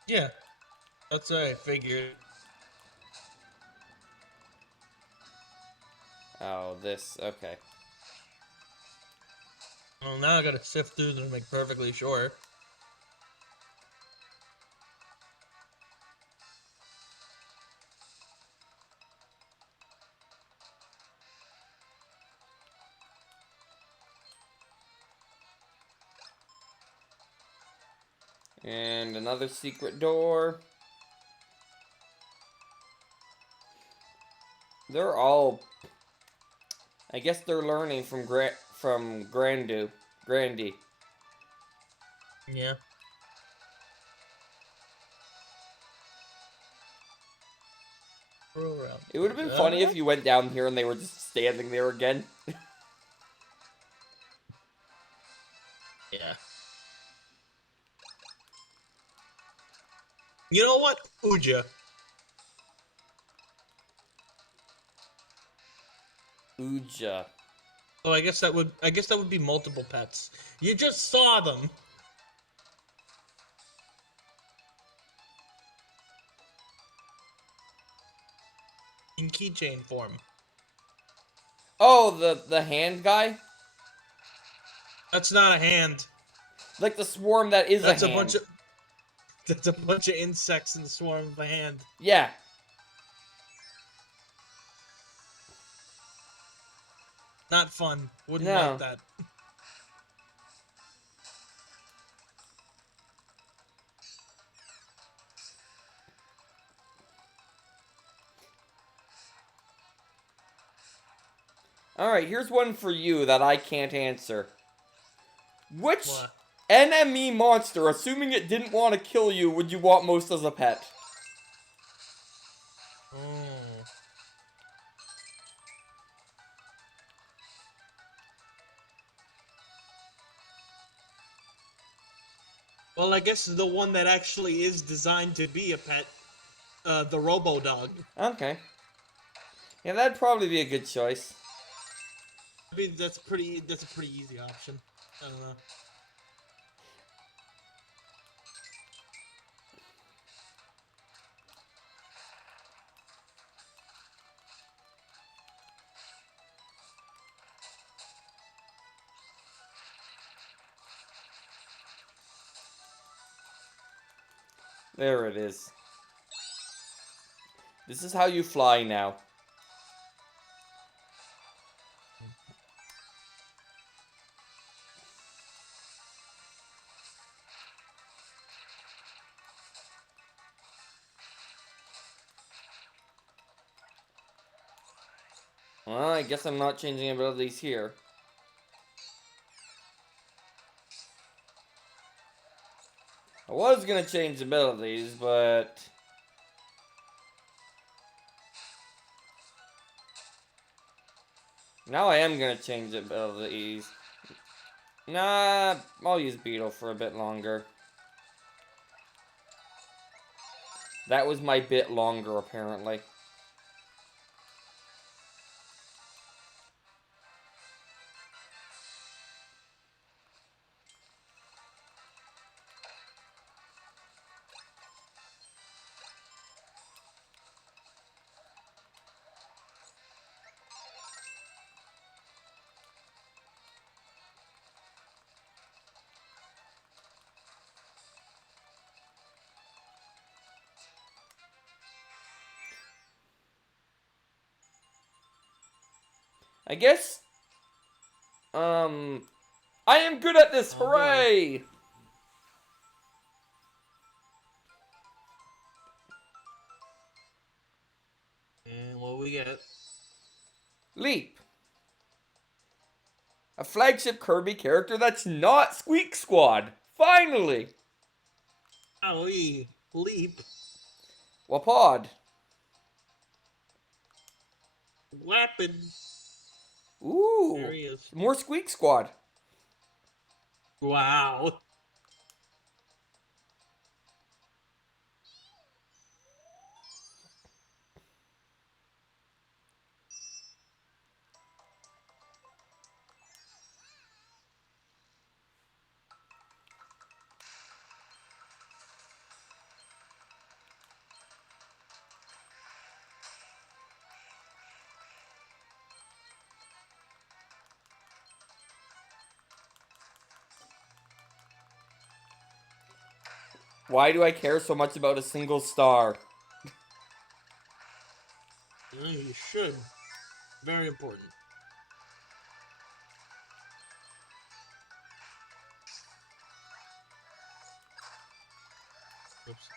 Yeah, that's what I figured. Oh, this okay. Well, now I gotta sift through them to make perfectly sure. And another secret door. They're all. I guess they're learning from Grandy. Yeah. Roll around. It would have been funny if you went down here and they were just standing there again. Yeah. You know what, Uja? Uja. Oh, I guess that would be multiple pets. You just saw them. In keychain form. Oh, the hand guy? That's not a hand. Like the swarm that is That's a a hand. bunch of that's a bunch of insects in the swarm of a hand. Yeah. Not fun. Wouldn't No. like that. Alright, here's one for you that I can't answer. Which What? enemy monster, assuming it didn't want to kill you, would you want most as a pet? Oh. Well, I guess the one that actually is designed to be a pet, the Robo Dog. Okay. Yeah, that'd probably be a good choice. I mean, that's a pretty easy option. I don't know. There it is. This is how you fly now. Well, I guess I'm not changing abilities here. I was gonna change abilities, but... now I am gonna change abilities. Nah, I'll use Beetle for a bit longer. That was my bit longer, apparently. I guess, I am good at this, Oh, boy. hooray! And what we get? Leap. A flagship Kirby character that's not Squeak Squad. Finally! Owie. Leap. Wapod. Weapon. Ooh. There he is. More Squeak Squad. Wow. Why do I care so much about a single star? Yeah, you should. Very important. Oops.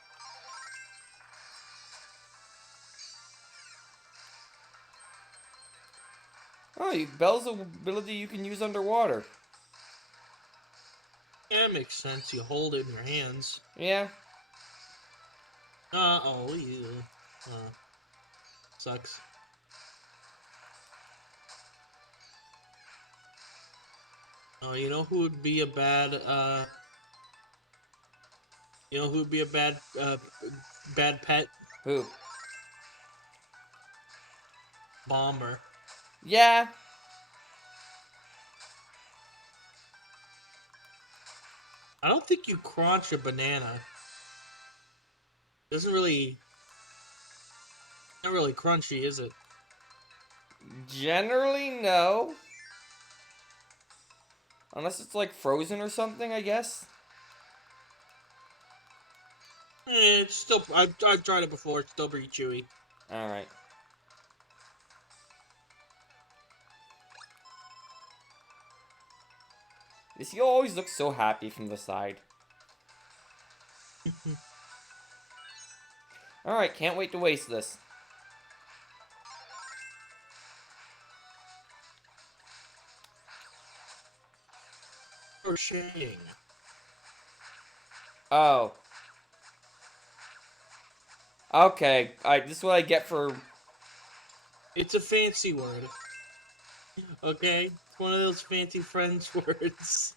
Oh, Bell's ability you can use underwater. Yeah, it makes sense. You hold it in your hands. Yeah. Oh, yeah. Sucks. Oh, you know who would be a bad, you know who would be a bad, bad pet? Who? Bomber. Yeah. I don't think you crunch a banana. Doesn't really, not really crunchy, is it? Generally, no. Unless it's like frozen or something, I guess. It's still, I've tried it before. It's still pretty chewy. Alright. This you always look so happy from the side. Alright, can't wait to waste this. Crocheting. Oh. Okay, this is what I get for... It's a fancy word. Okay? It's one of those fancy French words.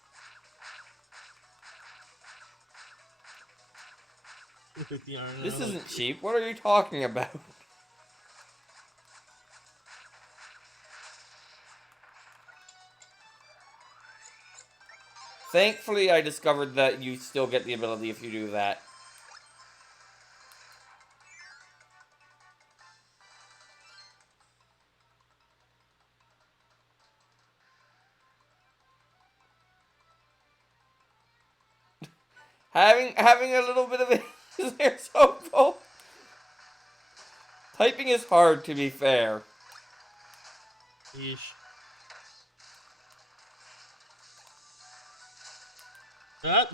This isn't cheap. What are you talking about? Thankfully, I discovered that you still get the ability if you do that. Having a little bit of it is there so full. Typing is hard, to be fair. Yeesh.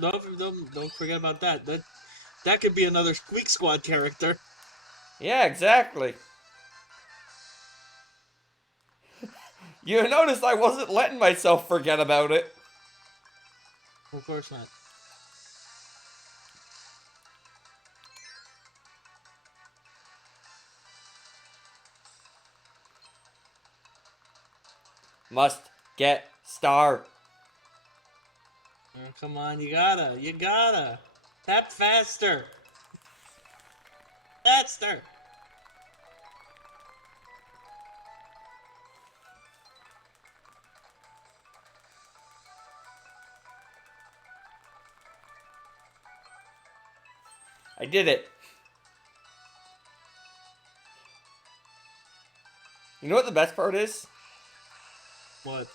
Don't forget about that. That could be another Squeak Squad character. Yeah, exactly. You noticed I wasn't letting myself forget about it. Of course not. Must get star. Oh, come on, you gotta. Tap faster. Dexter! I did it. You know what the best part is? What?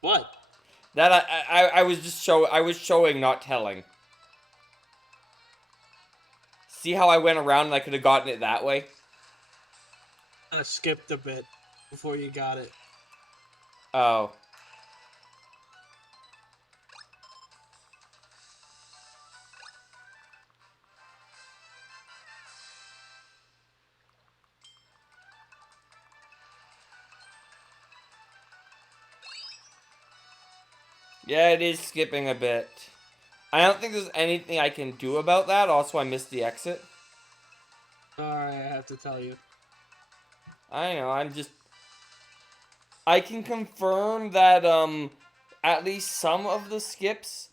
What? That I was just I was showing, not telling. See how I went around and I could have gotten it that way? I skipped a bit before you got it. Oh. Yeah, it is skipping a bit. I don't think there's anything I can do about that. Also, I missed the exit. Sorry, I have to tell you. I know, I can confirm that, at least some of the skips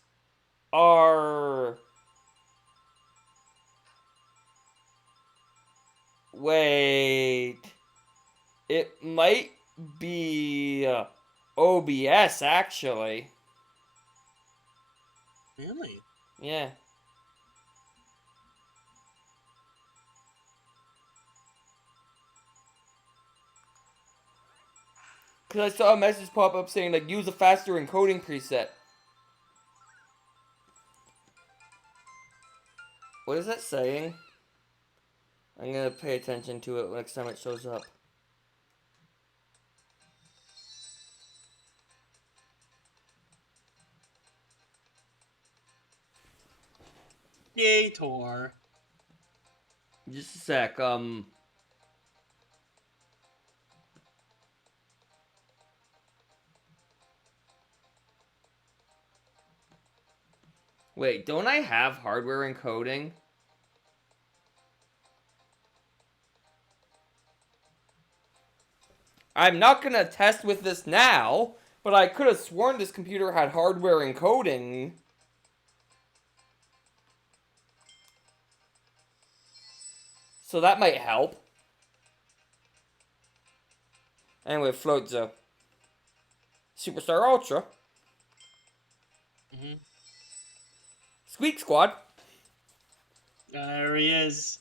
are... Wait... It might be, OBS, actually. Really? Yeah. Because I saw a message pop up saying, like, use a faster encoding preset. What is that saying? I'm gonna pay attention to it next time it shows up. Yay, Tor. Just a sec, Wait, don't I have hardware encoding? I'm not gonna test with this now, but I could have sworn this computer had hardware encoding. So that might help. Anyway, Floatzo. Superstar Ultra. Mm-hmm. Squeak Squad. There he is.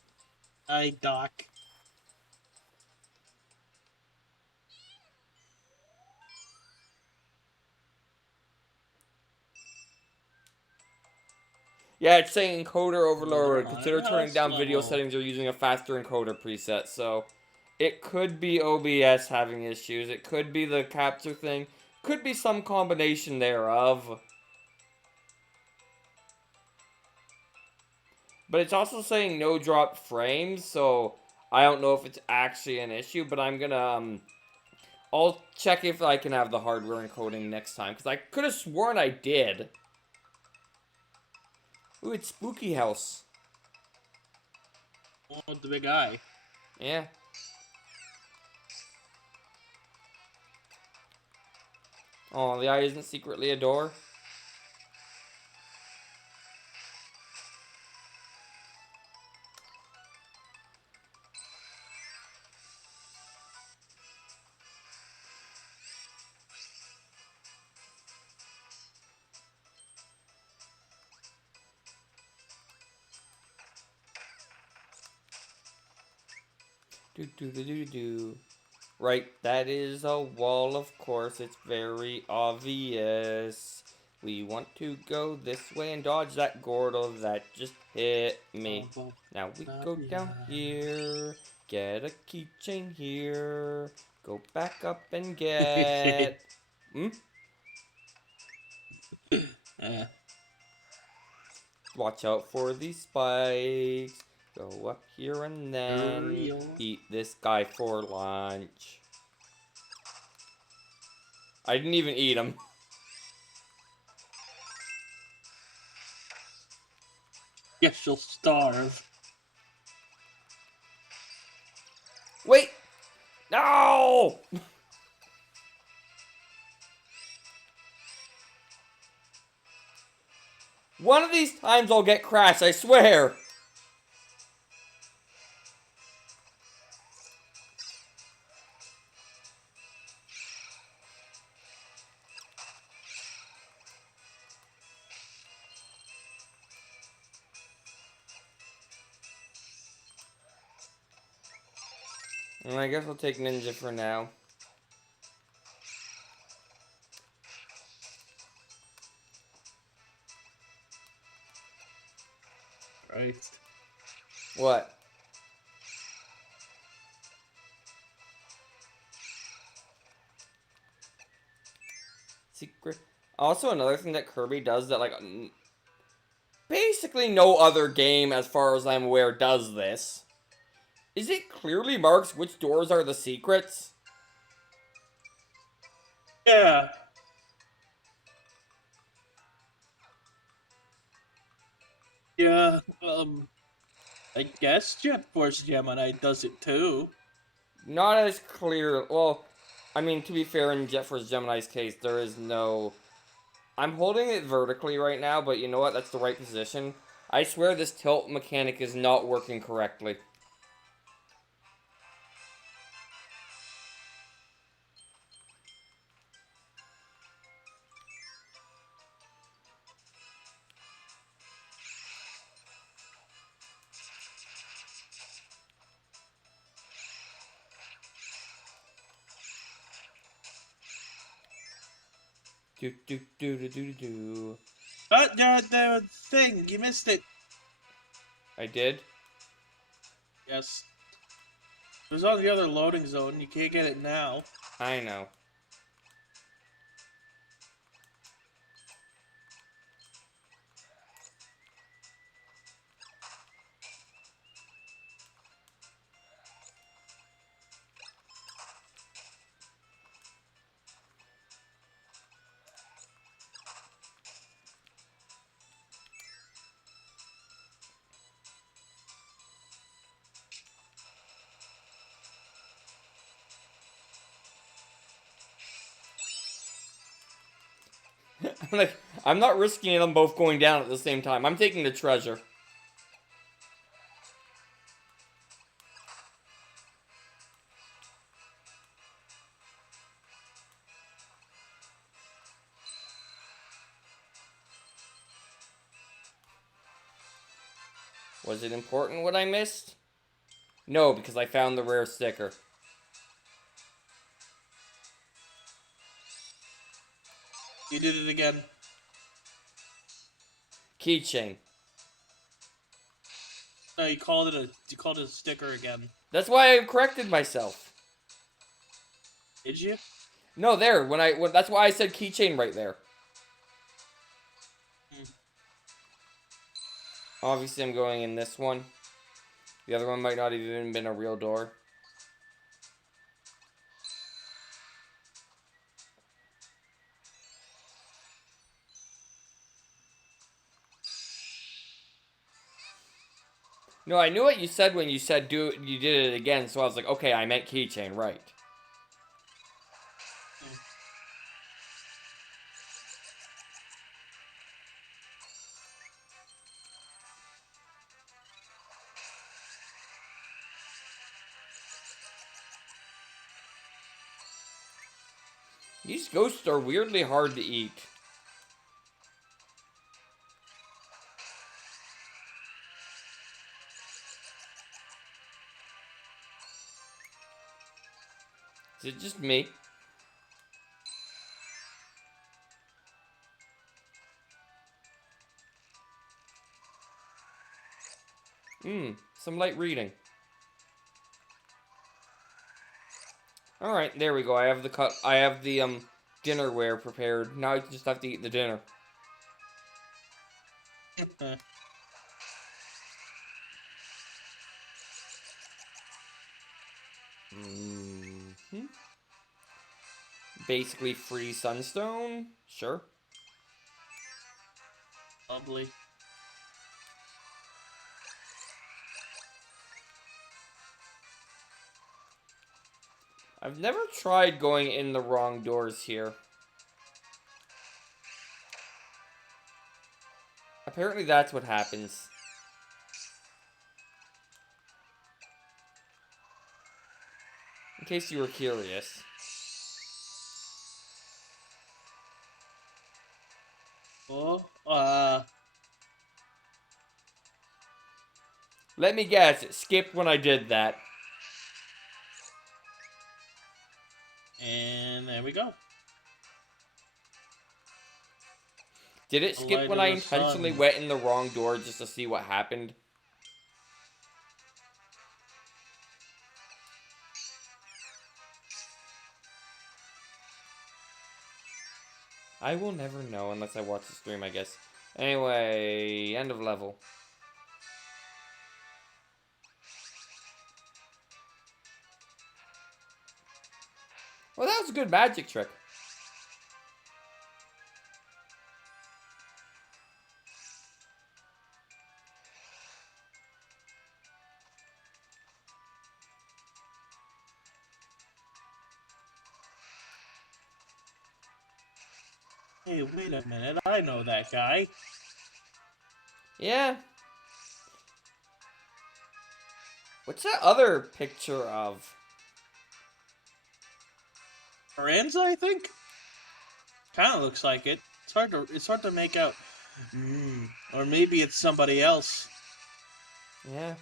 Hi, Doc. Yeah, it's saying encoder overload. Consider Another turning down house video level. settings or using a faster encoder preset. So, it could be OBS having issues. It could be the capture thing. Could be some combination thereof. But it's also saying no drop frames, so I don't know if it's actually an issue, but I'm gonna, I'll check if I can have the hardware encoding next time, because I could have sworn I did. Ooh, it's Spooky House. Oh, the big eye. Yeah. Oh, the eye isn't secretly a door? Do do do do do. Right, that is a wall, of course. It's very obvious. We want to go this way and dodge that Gordle that just hit me. Now we go down here, get a keychain here, go back up and get... Watch out for these spikes. Go up here and then eat this guy for lunch. I didn't even eat him. Guess you'll starve. Wait! No! One of these times I'll get Crash, I swear. And I guess I'll take Ninja for now. Christ. What? Secret. Also, another thing that Kirby does that, like, basically no other game, as far as I'm aware, does this. Is it clearly marks which doors are the secrets? Yeah. Yeah, I guess Jet Force Gemini does it too. Not as clear. Well, I mean, to be fair, in Jet Force Gemini's case, there is no... I'm holding it vertically right now, but you know what? That's the right position. I swear this tilt mechanic is not working correctly. Do do do do do do. But the thing, you missed it. I did? Yes. It was on the other loading zone. You can't get it now. I know. I'm like, I'm not risking them both going down at the same time. I'm taking the treasure. Was it important what I missed? No, because I found the rare sticker. You did it again. Keychain. No, you called it a sticker again. That's why I corrected myself. Did you? No, there. That's why I said keychain right there. Obviously, I'm going in this one. The other one might not have even been a real door. No, I knew what you said when you said you did it again, so I was like, okay, I meant keychain, right. These ghosts are weirdly hard to eat. Is it just me? Some light reading. Alright, there we go. I have the dinnerware prepared. Now I just have to eat the dinner. Basically free sunstone? Sure. Lovely. I've never tried going in the wrong doors here. Apparently that's what happens. In case you were curious. Oh, Let me guess, it skipped when I did that. and there we go. Did it The skip light when of I the intentionally sun. went in the wrong door just to see what happened? I will never know unless I watch the stream, I guess. Anyway, end of level. Well, that was a good magic trick. Hey, wait a minute. I know that guy. Yeah. What's that other picture of? Miranza, I think. Kind of looks like it. It's hard to make out. Or maybe it's somebody else. Yeah.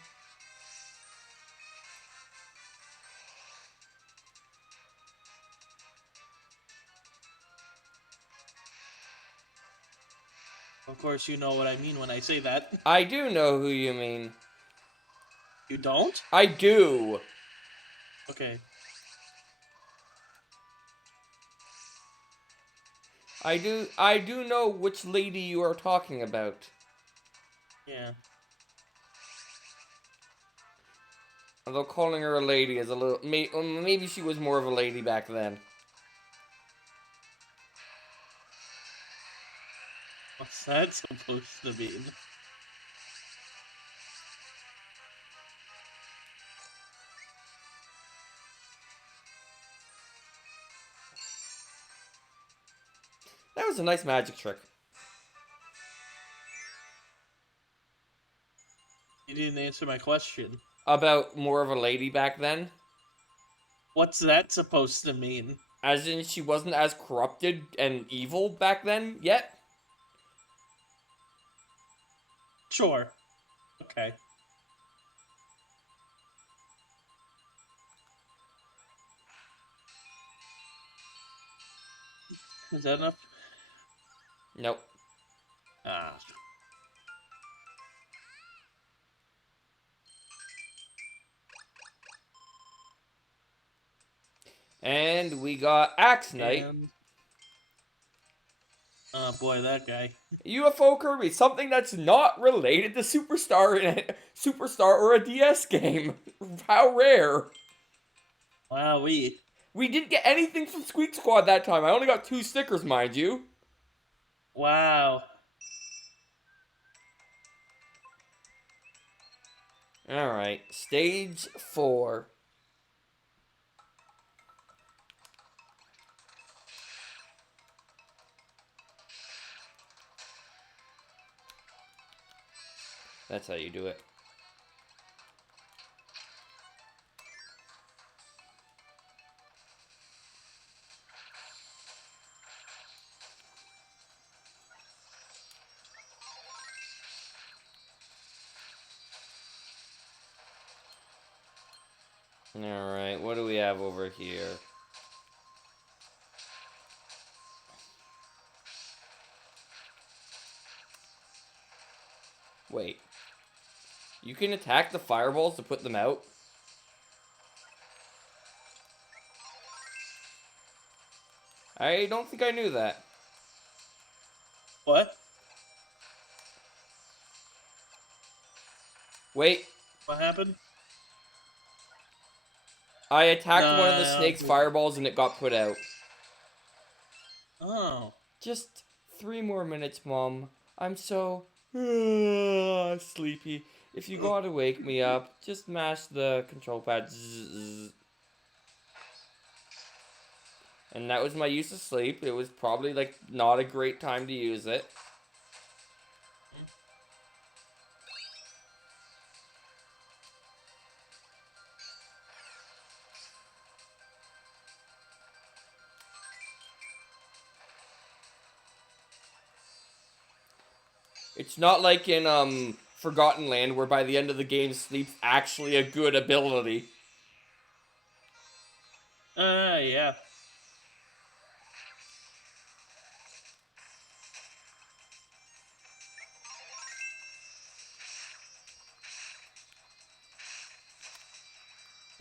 Of course, you know what I mean when I say that. I do know who you mean. You don't? I do. Okay. I do know which lady you are talking about. Yeah. Although calling her a lady is a little... Maybe she was more of a lady back then. What's that supposed to mean? That was a nice magic trick. You didn't answer my question. About more of a lady back then. What's that supposed to mean? As in, she wasn't as corrupted and evil back then yet. Sure. Okay. Is that enough? Nope. Ah. And we got Axe Knight. And... oh boy, that guy. UFO Kirby, something that's not related to Superstar or a DS game. How rare. Wow, We didn't get anything from Squeak Squad that time. I only got 2 stickers, mind you. Wow. Alright, stage 4. That's how you do it. Alright, what do we have over here? Wait. You can attack the fireballs to put them out? I don't think I knew that. What? Wait, What happened? I attacked No, one of the I don't snake's think- fireballs and it got put out. Oh. Just 3 more minutes, Mom. I'm so sleepy. If you gotta wake me up, just mash the control pad. Zzz. And that was my use of sleep. It was probably like not a great time to use it. It's not like in Forgotten Land, where by the end of the game, sleep's actually a good ability. Yeah.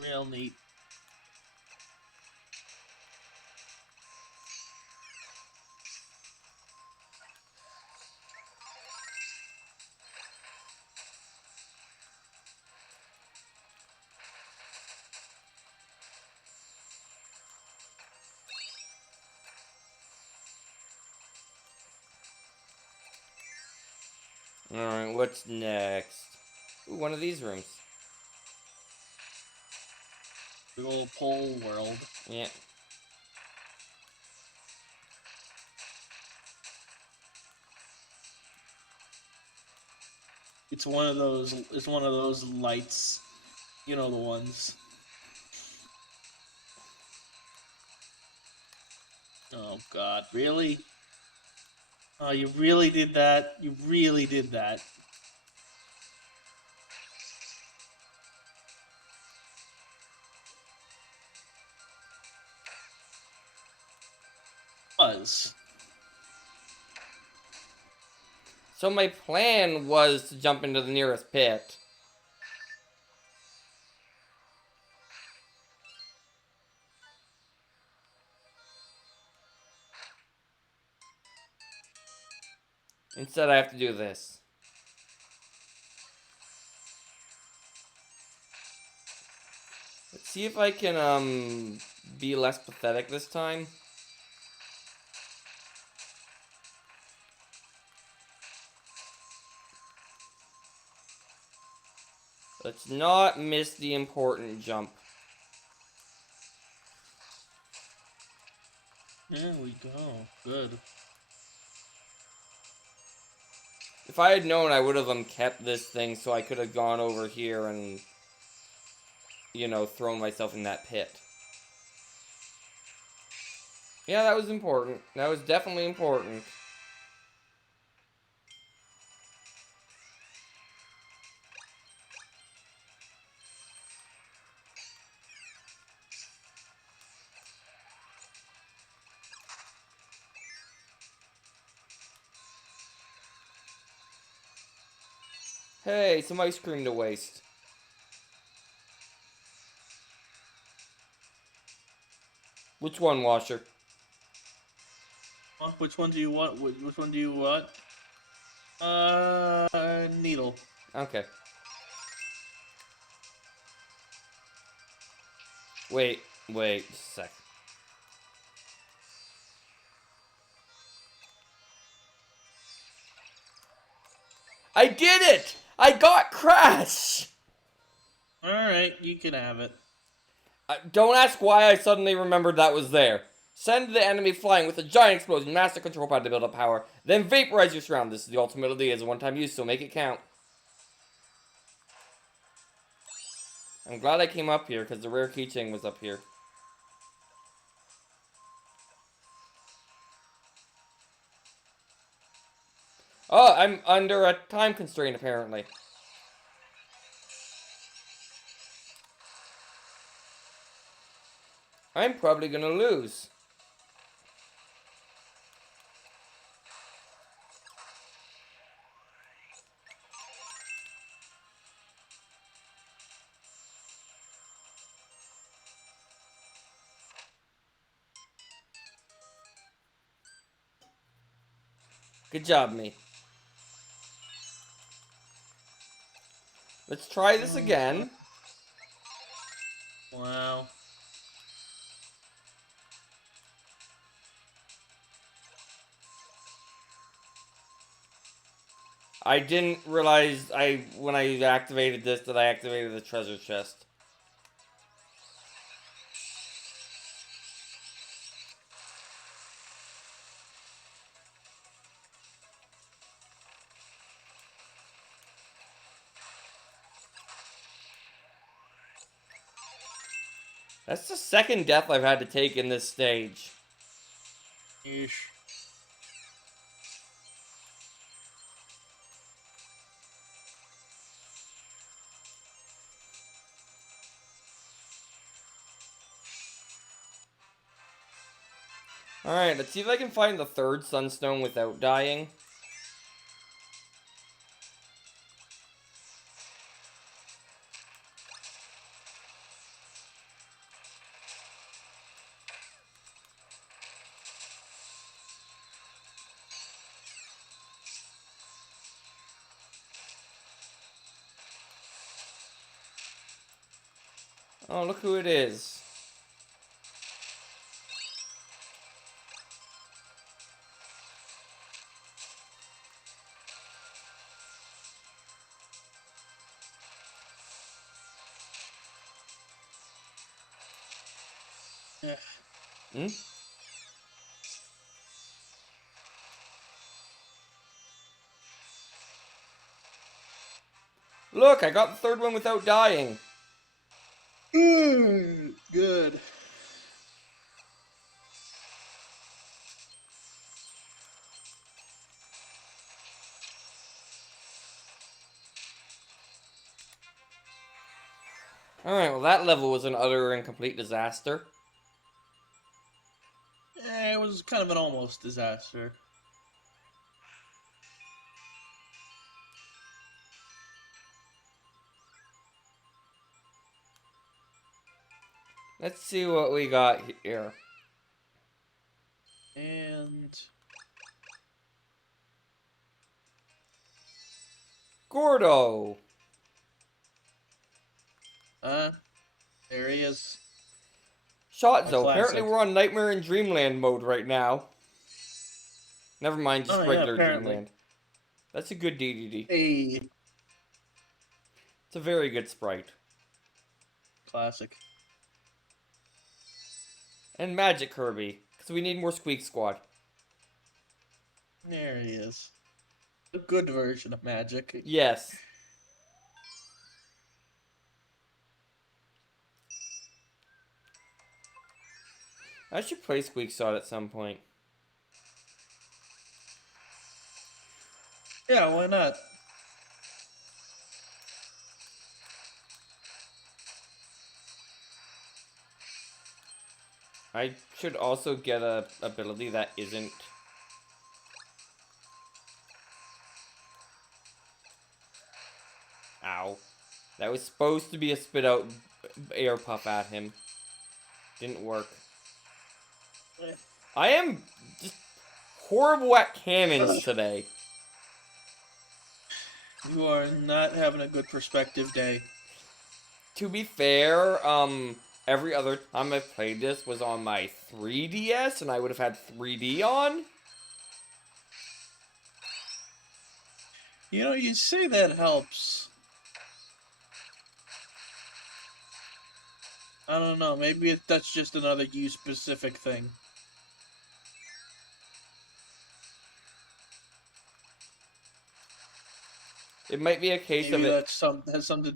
Real neat. Alright, what's next? Ooh, one of these rooms. Big old pole world. Yeah. It's one of those. It's one of those lights. You know the ones. Oh God, really? Oh, you really did that? You really did that? Was. So my plan was to jump into the nearest pit. Instead, I have to do this. Let's see if I can, be less pathetic this time. Let's not miss the important jump. There we go. Good. If I had known, I would have kept this thing so I could have gone over here and, you know, thrown myself in that pit. Yeah, that was important. That was definitely important. Hey, some ice cream to waste. Which one, Washer? Huh? Which one do you want? Which one do you want? Needle. Okay. Wait, just a sec. I did it! I got Crash! Alright, you can have it. Don't ask why I suddenly remembered that was there. Send the enemy flying with a giant explosion, master control pod to build up power, then vaporize your surround. This is the ultimate idea as a one-time use, so make it count. I'm glad I came up here, because the rare keychain was up here. Oh, I'm under a time constraint, apparently. I'm probably gonna lose. Good job, me. Let's try this again. Wow. I didn't realize when I activated this that I activated the treasure chest. That's the second death I've had to take in this stage. Yeesh. Alright, let's see if I can find the third sunstone without dying. Oh, look who it is. Hmm? Look, I got the third one without dying. Good. Alright, well that level was an utter and complete disaster. It was kind of an almost disaster. Let's see what we got here. And Gordo! there he is. Shotzo, A apparently classic. we're on Nightmare in Dreamland mode right now. Never mind, just Oh, yeah, regular apparently. Dreamland. That's a good DDD. Hey, It's a very good sprite. classic. And Magic Kirby, because we need more Squeak Squad. There he is. A good version of magic. Yes. I should play Squeak Squad at some point. Yeah, why not? I should also get a ability that isn't... Ow. That was supposed to be a spit out air puff at him. Didn't work. I am just horrible at cannons today. You are not having a good perspective day. To be fair, every other time I've played this was on my 3DS, and I would have had 3D on. You know, you say that helps. I don't know, maybe that's just another you-specific thing. It might be a case Maybe of it. has something.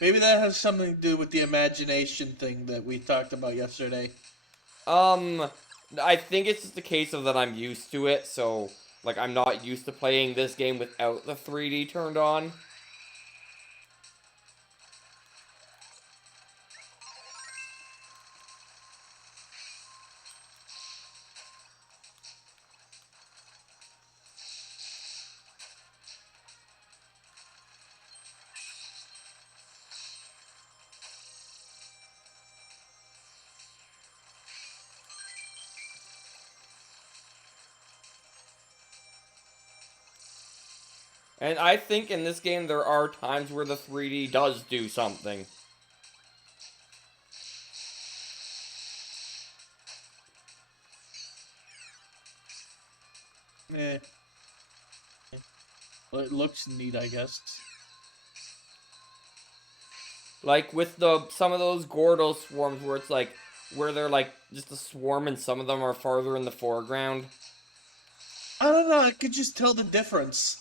Maybe that has something to do with the imagination thing that we talked about yesterday. I think it's just a case of that I'm used to it, so, like, I'm not used to playing this game without the 3D turned on. And I think in this game there are times where the 3D does do something. Eh. Well, it looks neat, I guess. Like with some of those Gordo swarms where it's like, where they're like just a swarm and some of them are farther in the foreground. I don't know, I could just tell the difference.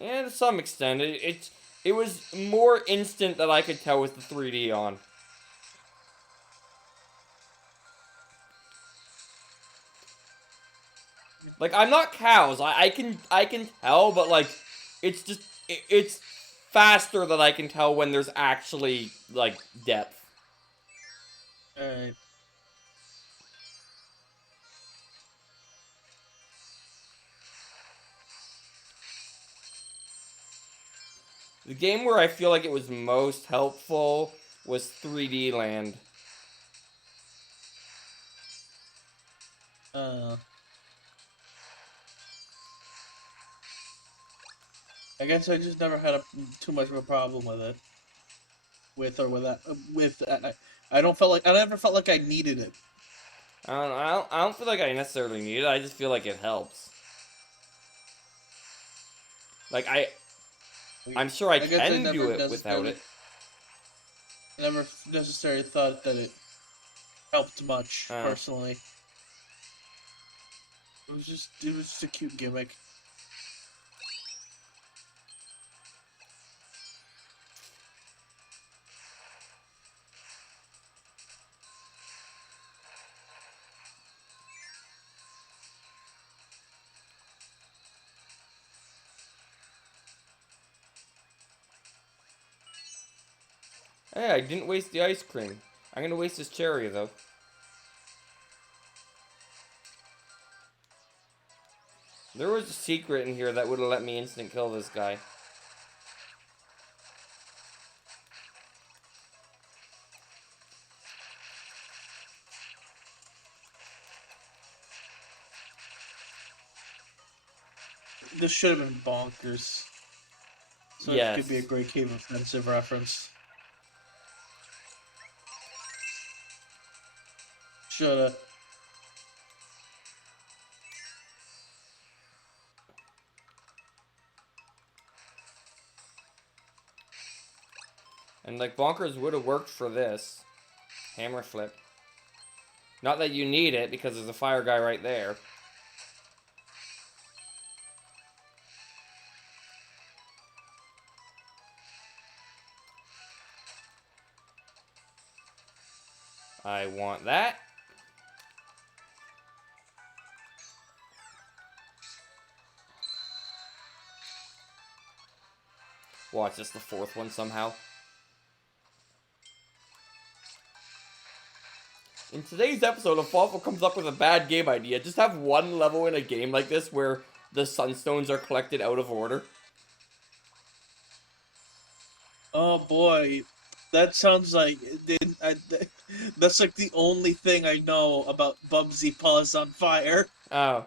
And to some extent, it was more instant that I could tell with the 3D on. Like, I'm not cows. I can tell, but like, it's just it's faster that I can tell when there's actually like depth. Alright. The game where I feel like it was most helpful was 3D Land. I guess I just never had too much of a problem with it. I don't felt like I never felt like I needed it. I don't feel like I necessarily need it. I just feel like it helps. Like I'm sure I guess I can never do it without it. I never necessarily thought that it helped much Oh. personally. It was just a cute gimmick. Hey, I didn't waste the ice cream. I'm gonna waste this cherry though. There was a secret in here that would have let me instant kill this guy. This should have been bonkers. So Yes. it could be a Great Cave Offensive reference. Shoulda. And like bonkers would have worked for this. Hammer flip. Not that you need it because there's a fire guy right there. I want that. Watch this, the fourth one somehow. In today's episode, if Waffle comes up with a bad game idea, just have one level in a game like this where the sunstones are collected out of order. Oh boy, that sounds like that's like the only thing I know about Bubsy Paws on Fire. Oh.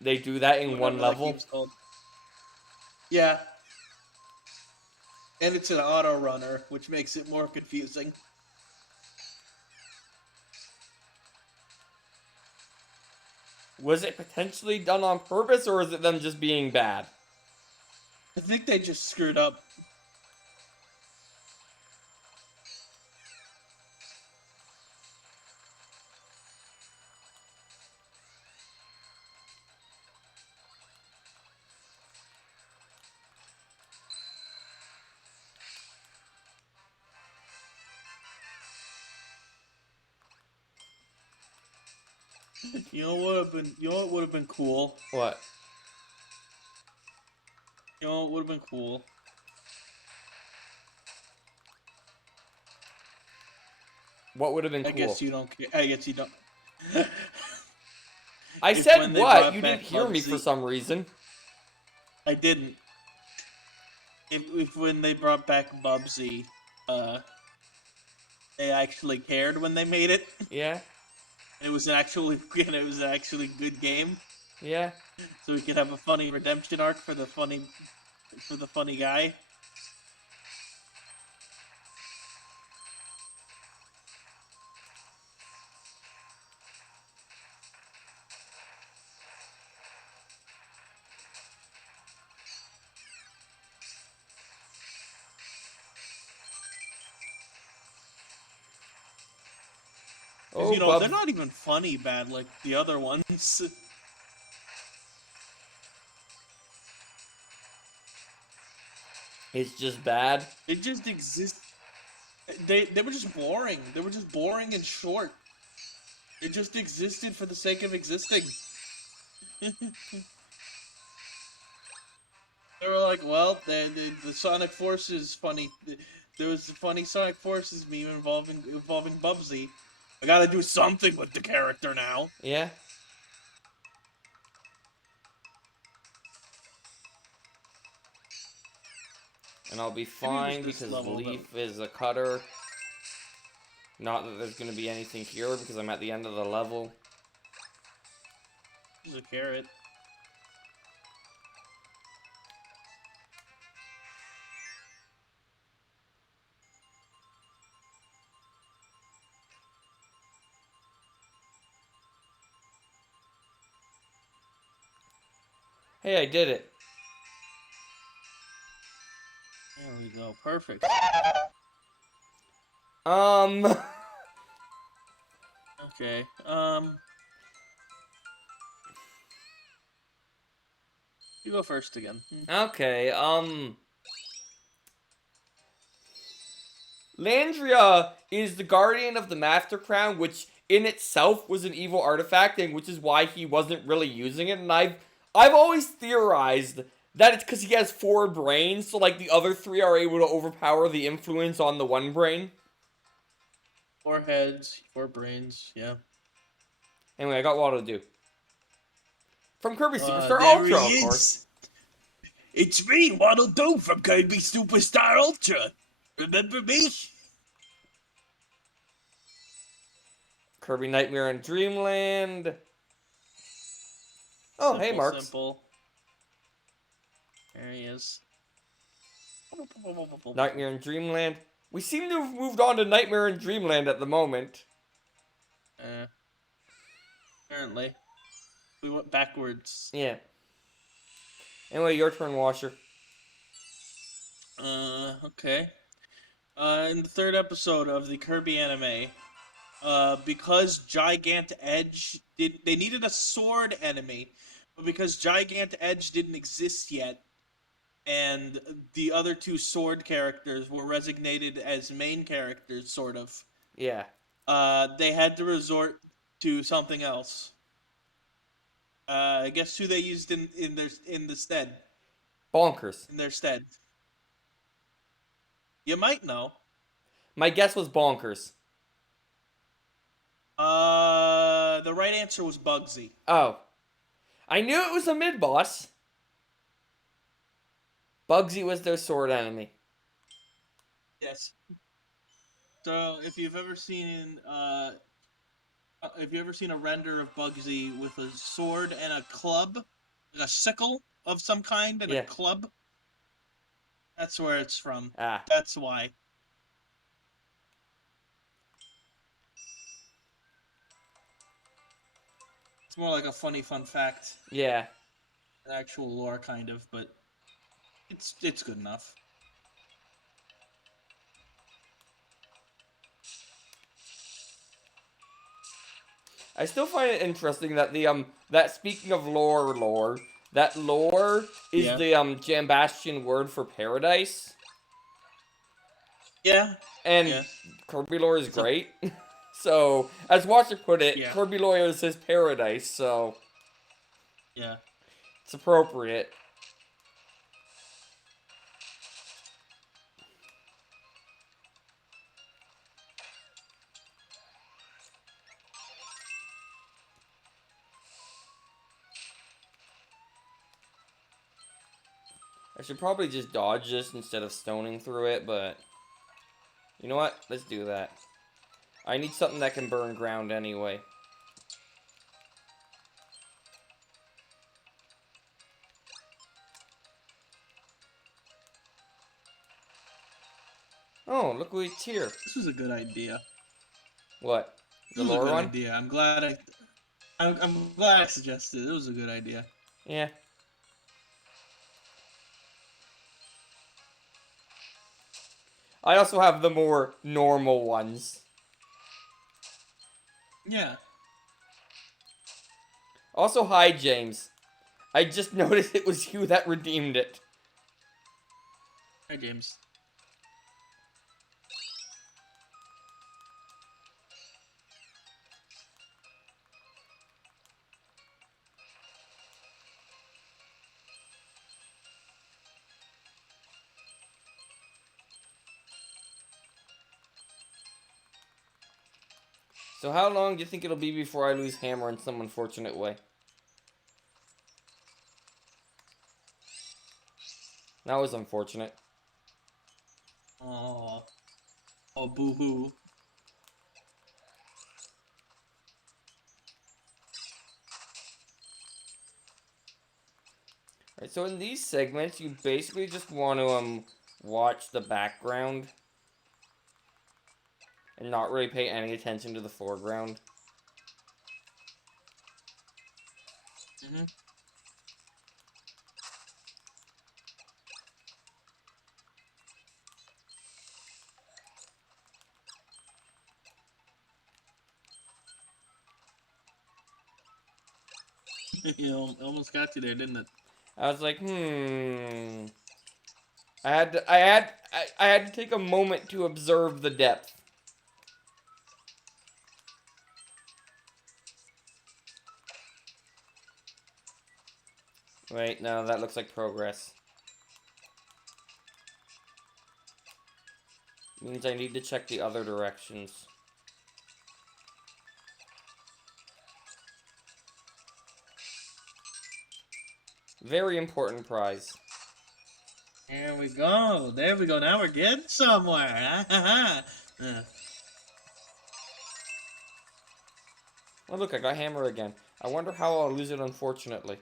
They do that in one Whatever that level? game's called. Yeah. And it's an auto runner, which makes it more confusing. Was it potentially done on purpose, or is it them just being bad? I think they just screwed up. You know what would have been cool? What? You know what would have been cool? What would have been I cool? guess you don't care. I guess you don't. I If said when they what? brought You back didn't hear me for Bubsy- some reason. I didn't. If when they brought back Bubsy, they actually cared when they made it. Yeah? It was actually a good game, Yeah? so we could have a funny redemption arc for the funny guy. Oh, You know, Bub- they're not even funny bad like the other ones. It's just bad. They just exist. They were just boring. They were just boring and short. They just existed for the sake of existing. They were like, well, the Sonic Forces funny. There was a funny Sonic Forces meme involving Bubsy. I gotta do something with the character now. Yeah? And I'll be Maybe it fine was this because level Leaf is a cutter. Not that there's gonna be anything here because I'm at the end of the level. There's a carrot. Hey, I did it. There we go. Perfect. Okay. You go first again. Okay, Landria is the guardian of the Master Crown, which in itself was an evil artifact, and which is why he wasn't really using it. And I've always theorized that it's because he has 4 brains, so like the other 3 are able to overpower the influence on the 1 brain. 4 heads, 4 brains. Yeah. Anyway, I got Waddle to do. From Kirby Superstar There Ultra, he of course. is. It's me, Waddle Doo from Kirby Superstar Ultra. Remember me? Kirby Nightmare in Dreamland. Oh, hey, Marks. Simple. There he is. Nightmare in Dreamland. We seem to have moved on to Nightmare in Dreamland at the moment. Apparently. We went backwards. Yeah. Anyway, your turn, Washer. Okay. In the 3rd episode of the Kirby anime, because Gigant Edge they needed a sword enemy, but because Gigant Edge didn't exist yet, and the other 2 sword characters were resignated as main characters, sort of. Yeah. They had to resort to something else. Guess who they used in the stead? Bonkers. In their stead. You might know. My guess was Bonkers. The right answer was Bugsy. Oh. I knew it was a mid-boss. Bugsy was their sword enemy. Yes. So if you've ever seen a render of Bugsy with a sword and a club, like a sickle of some kind and a club, that's where it's from. Ah. That's why. It's more like a funny fun fact. Yeah. An actual lore kind of, but it's good enough. I still find it interesting that that speaking of lore, that lore is the Jambastion word for paradise. Yeah. And Kirby lore is great. So, as Watcher put it, Kirby lore is his paradise, so yeah. It's appropriate. I should probably just dodge this instead of stoning through it, but you know what? Let's do that. I need something that can burn ground anyway. Oh, look who's here. This was a good idea. What? The This was lower a good one? idea. I'm glad I suggested it. It was a good idea. Yeah. I also have the more normal ones. Yeah. Also, hi, James. I just noticed it was you that redeemed it. Hi, James. So how long do you think it'll be before I lose Hammer in some unfortunate way? That was unfortunate. Oh, oh, boo hoo. Right, so in these segments, you basically just want to watch the background and not really pay any attention to the foreground. Mm-hmm. Almost got you there, didn't it? I was like, I had to take a moment to observe the depth. Wait, no, that looks like progress. Means I need to check the other directions. Very important prize. There we go. There we go. Now we're getting somewhere. Oh, look, I got hammer again. I wonder how I'll lose it, unfortunately.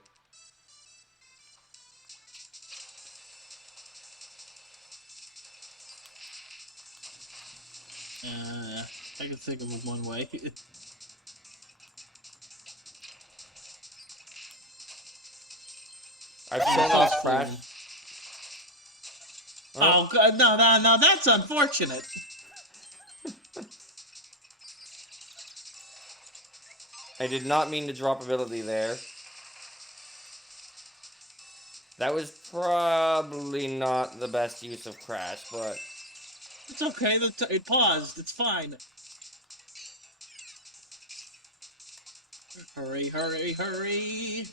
I can think of one way. I've shown off Crash. Oh, God, no, that's unfortunate. I did not mean to drop ability there. That was probably not the best use of Crash, but... It's okay. It paused. It's fine. Hurry, hurry, hurry.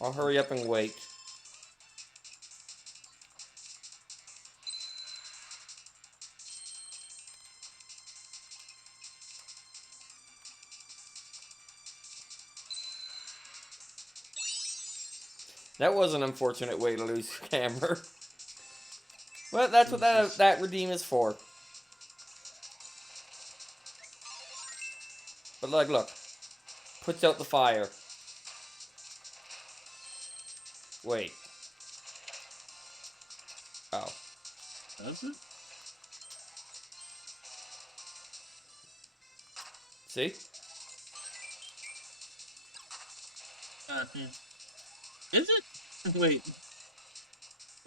I'll hurry up and wait. That was an unfortunate way to lose hammer. But that's what that redeem is for. But like, look. Puts out the fire. Wait. Oh. Does it? See? Is it? Wait.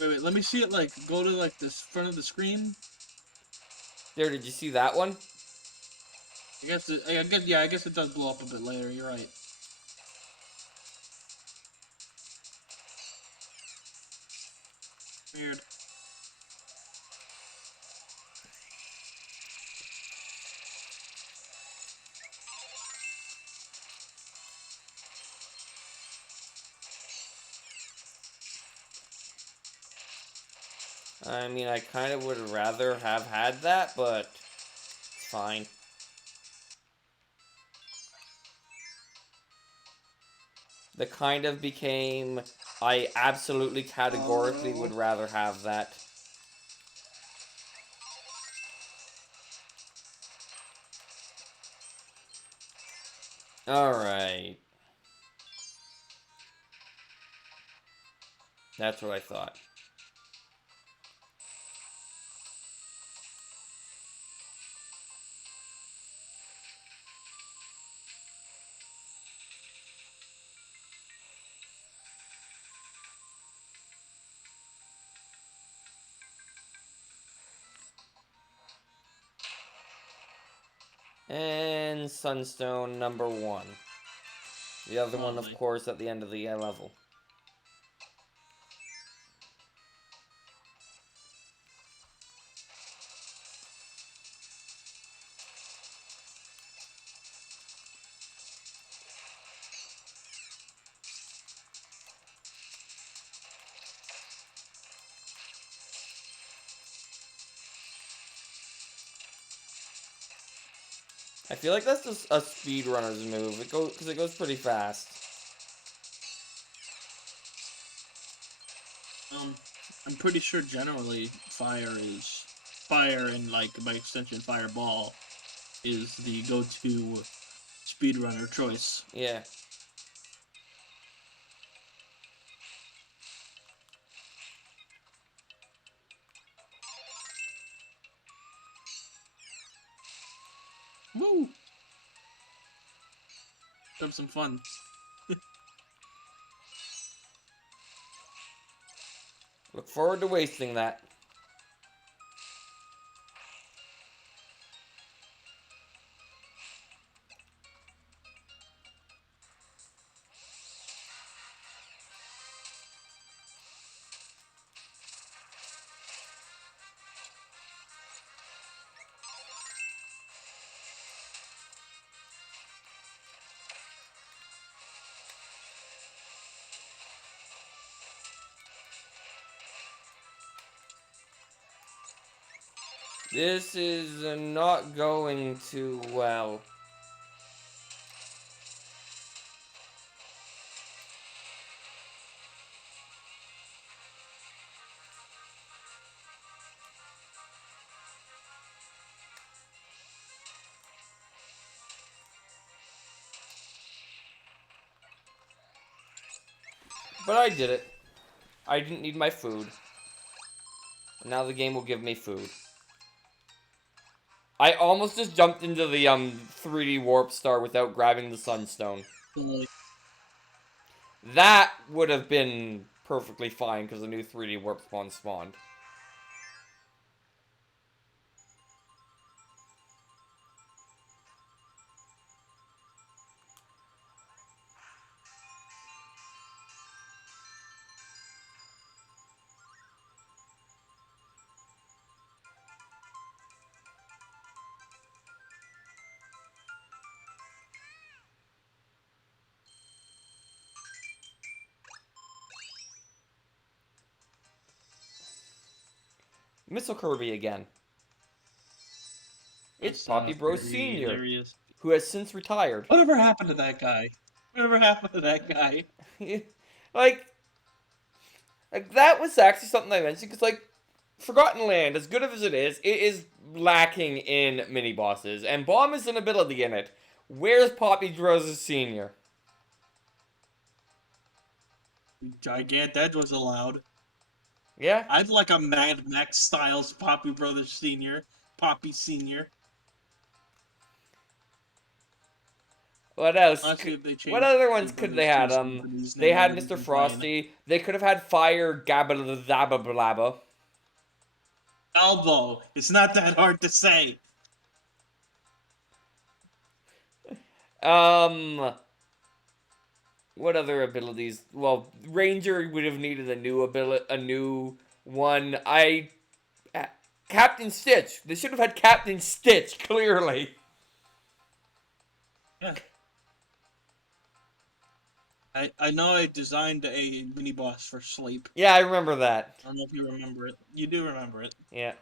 Wait, let me see it, like, go to, like, this front of the screen. There, did you see that one? I guess it does blow up a bit later, you're right. Weird. I mean, I kind of would rather have had that, but it's fine. The kind of became, I absolutely categorically would rather have that. Alright. That's what I thought. And Sunstone number 1. The other one, of course, at the end of the level. I feel like that's just a speedrunner's move. Because it goes pretty fast. I'm pretty sure generally fire and like by extension fireball is the go-to speedrunner choice. Yeah. Woo! Have some fun. Look forward to wasting that. This is not going too well. But I did it. I didn't need my food. Now the game will give me food. I almost just jumped into the 3D warp star without grabbing the sunstone. That would have been perfectly fine because the new 3D warp spawn spawned. Missile Kirby again. It's Poppy Bros Sr., Hilarious. who has since retired. Whatever happened to that guy? Whatever happened to that guy? like that was actually something I mentioned because like Forgotten Land, as good as it is lacking in mini bosses, and Bomb is an ability in it. Where's Poppy Bros Sr.? Gigant Edge was allowed. Yeah. I'd like a Mad Max Styles Poppy Brothers Senior, Poppy Senior. What else? Honestly, if they What changed other ones Poppy could they Brothers had? to somebody's They name, had I Mr. wouldn't complain. Frosty. They could have had Fire Gabba Zabba Blabba. Elbow. It's not that hard to say. What other abilities? Well, Ranger would have needed a new one. Captain Stitch. They should have had Captain Stitch, clearly. Yeah. I know I designed a mini boss for Sleep. Yeah, I remember that. I don't know if you remember it. You do remember it. Yeah.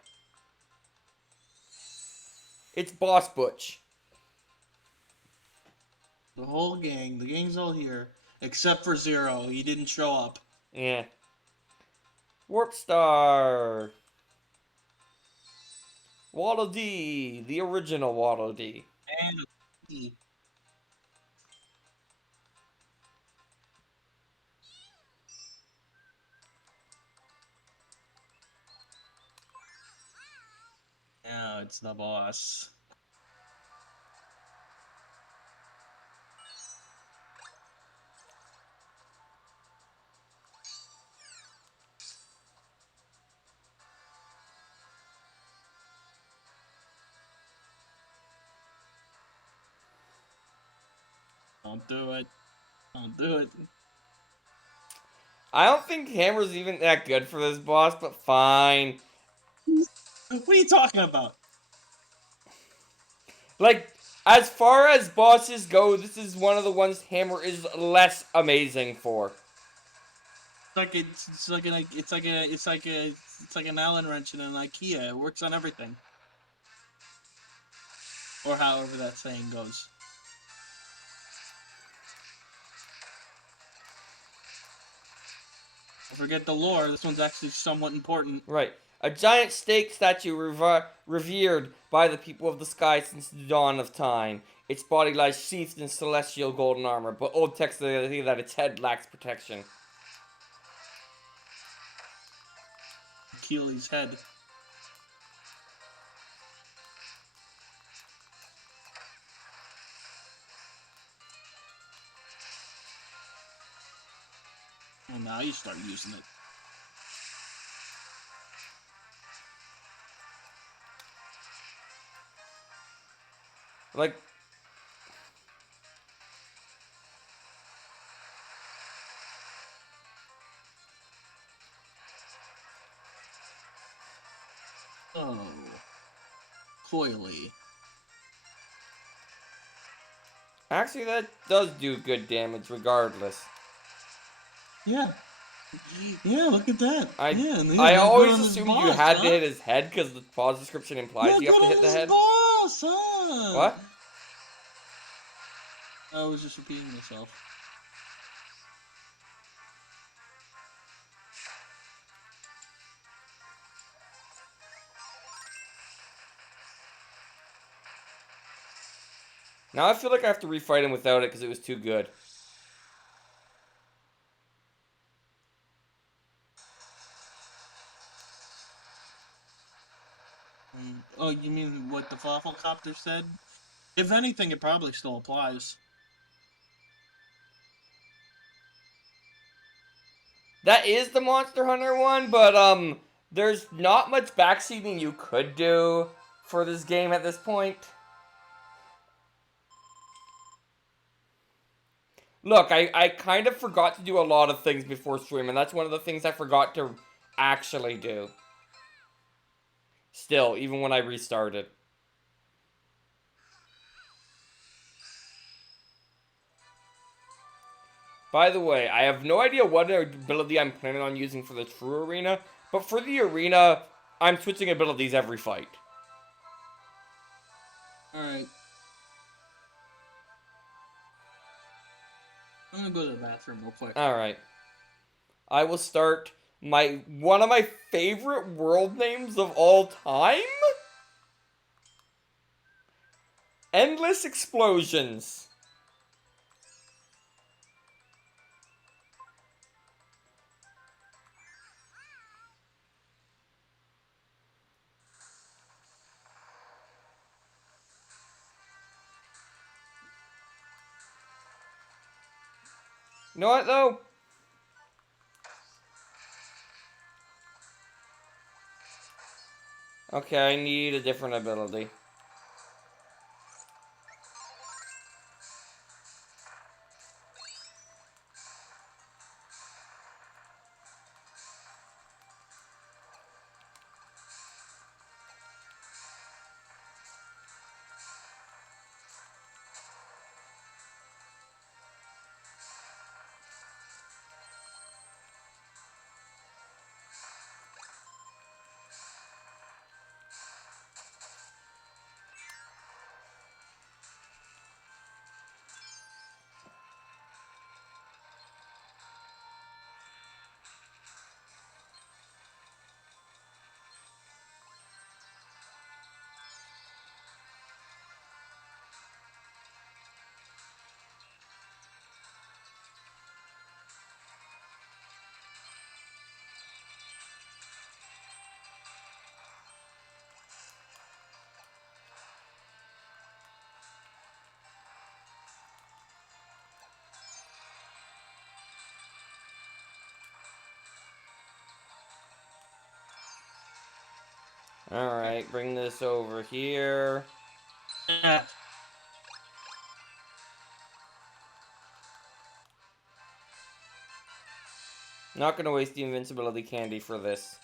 It's Boss Butch. The whole gang, the gang's all here, except for Zero. He didn't show up. Yeah. Warp Star. Waddle Dee. The original Waddle Dee. And he. Now it's the boss. Don't do it. Don't do it. I don't think Hammer's even that good for this boss, but fine. What are you talking about? Like, as far as bosses go, this is one of the ones Hammer is less amazing for. It's like an Allen wrench in an IKEA. It works on everything. Or however that saying goes. Forget the lore. This one's actually somewhat important. Right. A giant stake statue revered by the people of the sky since the dawn of time. Its body lies sheathed in celestial golden armor, but old texts say that its head lacks protection. Achilles' head. Well, now you start using it. Like, Oh. Coily. actually, that does do good damage regardless. Yeah. Yeah, look at that. I always assumed you had to hit his head because the pause description implies you have to hit the head. Boss, huh? What? I was just repeating myself. Now I feel like I have to refight him without it because it was too good. Oh, you mean what the Flufflecopter said? If anything, it probably still applies. That is the Monster Hunter one, but there's not much backseating you could do for this game at this point. Look, I kind of forgot to do a lot of things before stream, and that's one of the things I forgot to actually do. Still, even when I restarted. By the way, I have no idea what ability I'm planning on using for the true arena, but for the arena, I'm switching abilities every fight. Alright. I'm gonna go to the bathroom real quick. Alright. I will start one of my favorite world names of all time? Endless Explosions. You know what, though? Okay, I need a different ability. Alright, bring this over here. Not gonna waste the invincibility candy for this.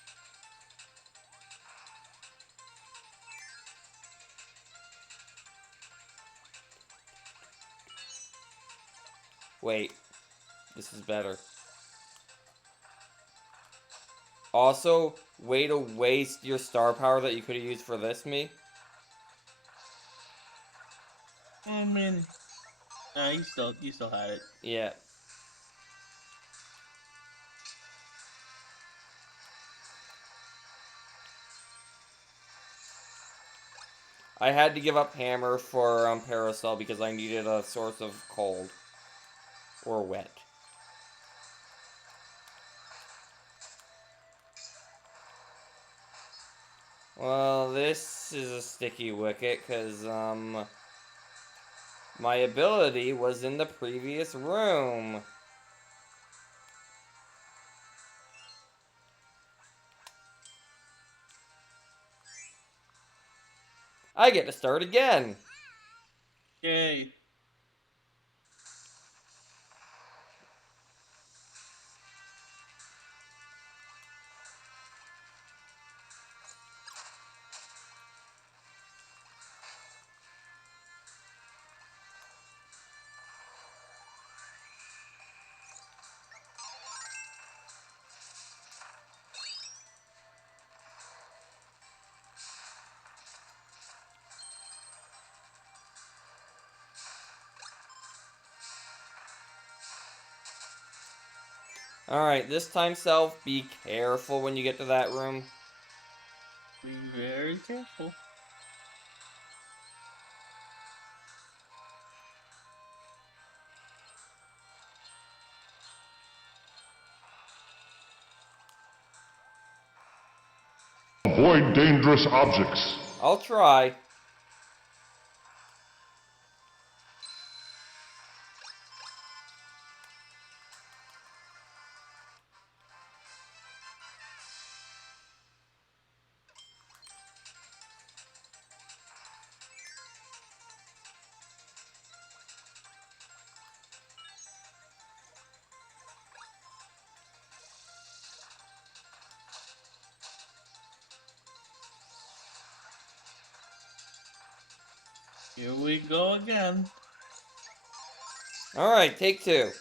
Wait. This is better. Also, way to waste your star power that you could have used for this, me. I mean, you still had it. Yeah. I had to give up hammer for parasol because I needed a source of cold or wet. Well, this is a sticky wicket because my ability was in the previous room. I get to start again. Yay. Alright, this time, Self, be careful when you get to that room. Be very careful. Avoid dangerous objects. I'll try. Here we go again. Alright, take two.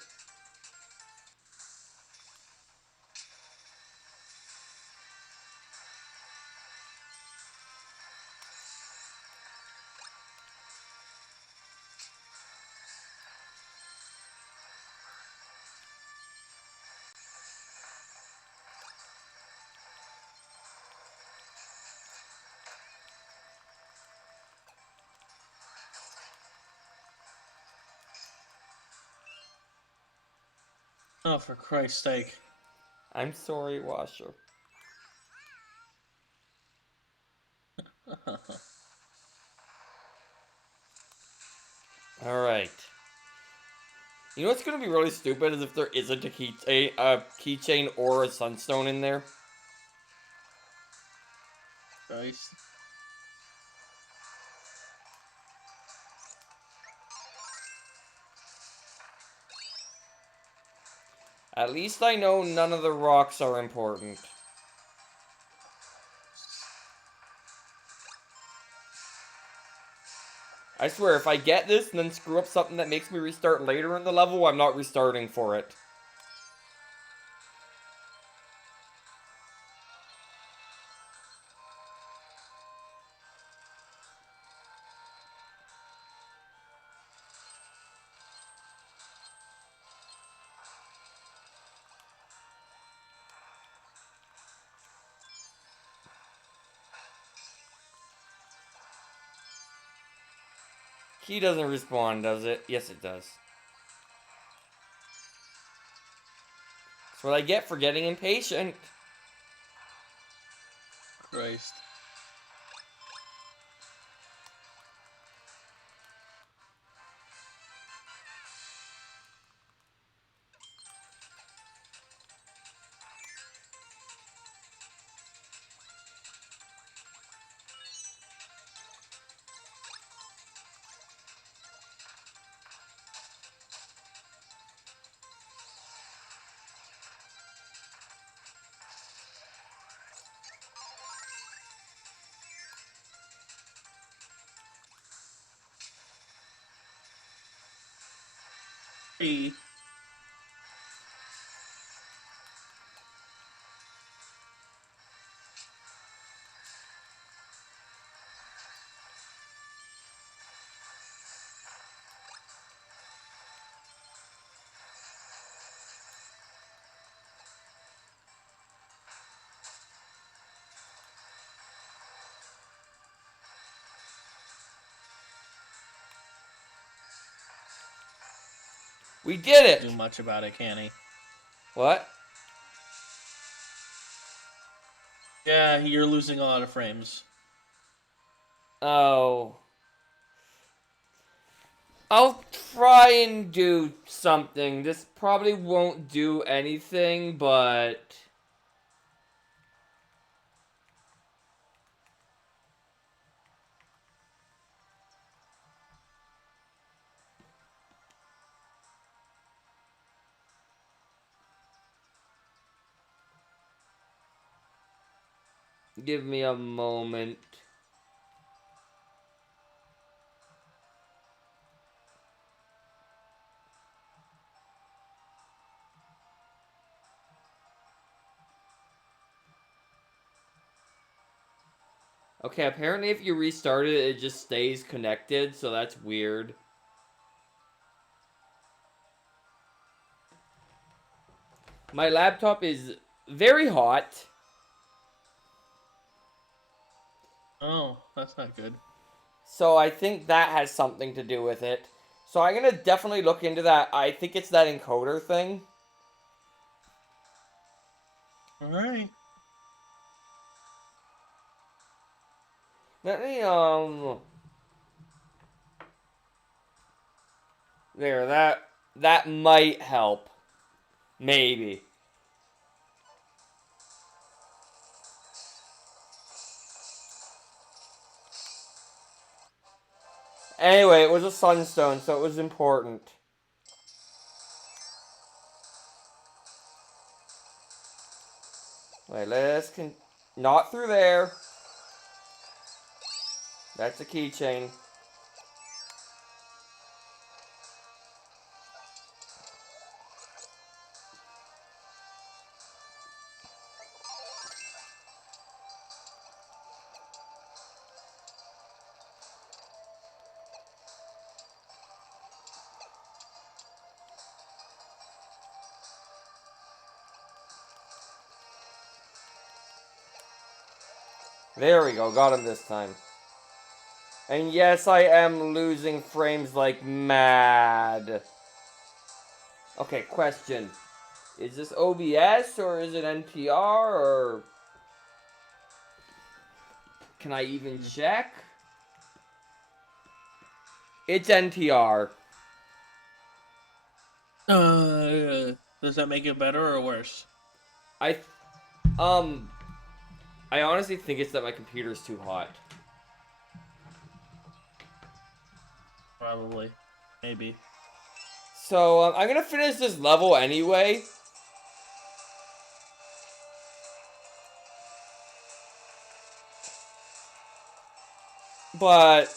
Oh, for Christ's sake. I'm sorry, Washer. Alright. You know what's gonna be really stupid is if there isn't a keychain or a sunstone in there. Christ. At least I know none of the rocks are important. I swear, if I get this and then screw up something that makes me restart later in the level, I'm not restarting for it. Key doesn't respawn, does it? Yes, it does. That's what I get for getting impatient. Christ. Hey. We did Do it! much about it, can he? What? Yeah, you're losing a lot of frames. Oh. I'll try and do something. This probably won't do anything, but... Give me a moment. Okay, apparently if you restart it, it just stays connected, so that's weird. My laptop is very hot. Oh, that's not good. So I think that has something to do with it. So I'm gonna definitely look into that. I think it's that encoder thing. Alright. Let me, there, that might help. Maybe. Anyway, it was a sunstone, so it was important. Wait, let's not through there. That's a keychain. There we go, got him this time. And yes, I am losing frames like mad. Okay, question. Is this OBS or is it NPR or... Can I even check? It's NTR. Does that make it better or worse? I honestly think it's that my computer's too hot. Probably. Maybe. So, I'm gonna finish this level anyway. But...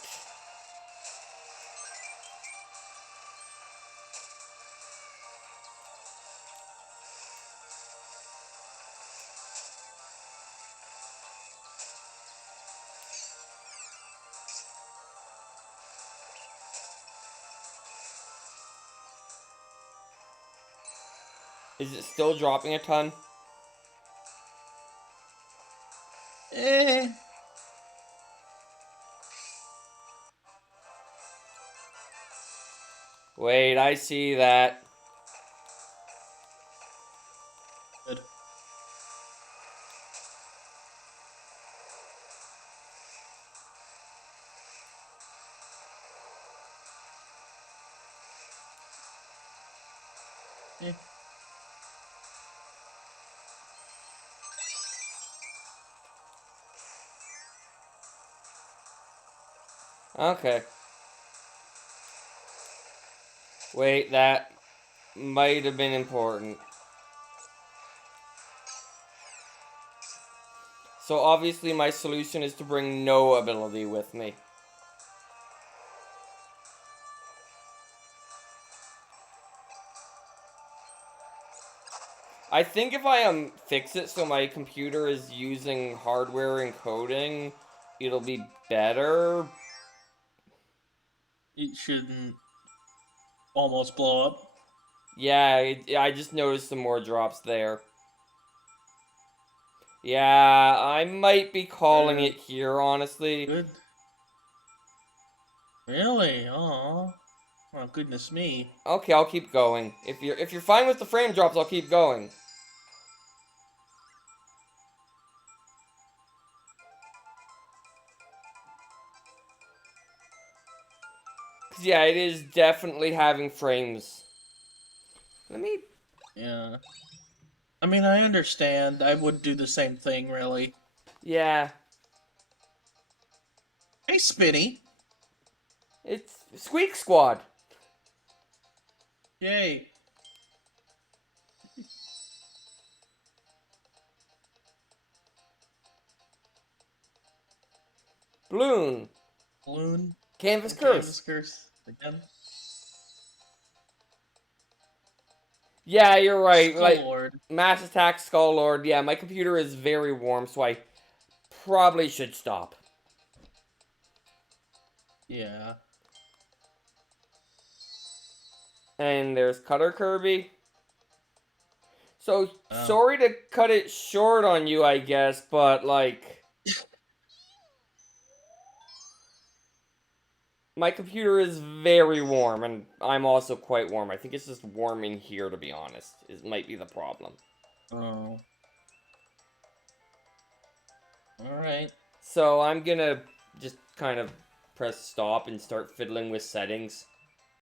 Is it still dropping a ton? Eh. Wait, I see that. Good. Eh. Okay. Wait, that might have been important. So obviously my solution is to bring no ability with me. I think if I fix it so my computer is using hardware encoding, it'll be better. It shouldn't almost blow up. Yeah, I just noticed some more drops there. Yeah, I might be calling it here, honestly. Good. Really? Aw. Oh, goodness me. Okay, I'll keep going. If you're fine with the frame drops, I'll keep going. Yeah, it is definitely having frames. Let me... Yeah. I mean, I understand. I would do the same thing, really. Yeah. Hey, Spinny. It's Squeak Squad. Yay. Bloon. Balloon. Canvas Canvas Curse. curse. Again. Yeah, you're right. Skull Like, Lord. Mass Attack Skull Lord. Yeah, my computer is very warm, so I probably should stop. Yeah. And there's Cutter Kirby. So, Oh. sorry to cut it short on you, I guess, but, like... my computer is very warm, and I'm also quite warm. I think it's just warm in here, to be honest. It might be the problem. Oh. Alright. So, I'm gonna just kind of press stop and start fiddling with settings.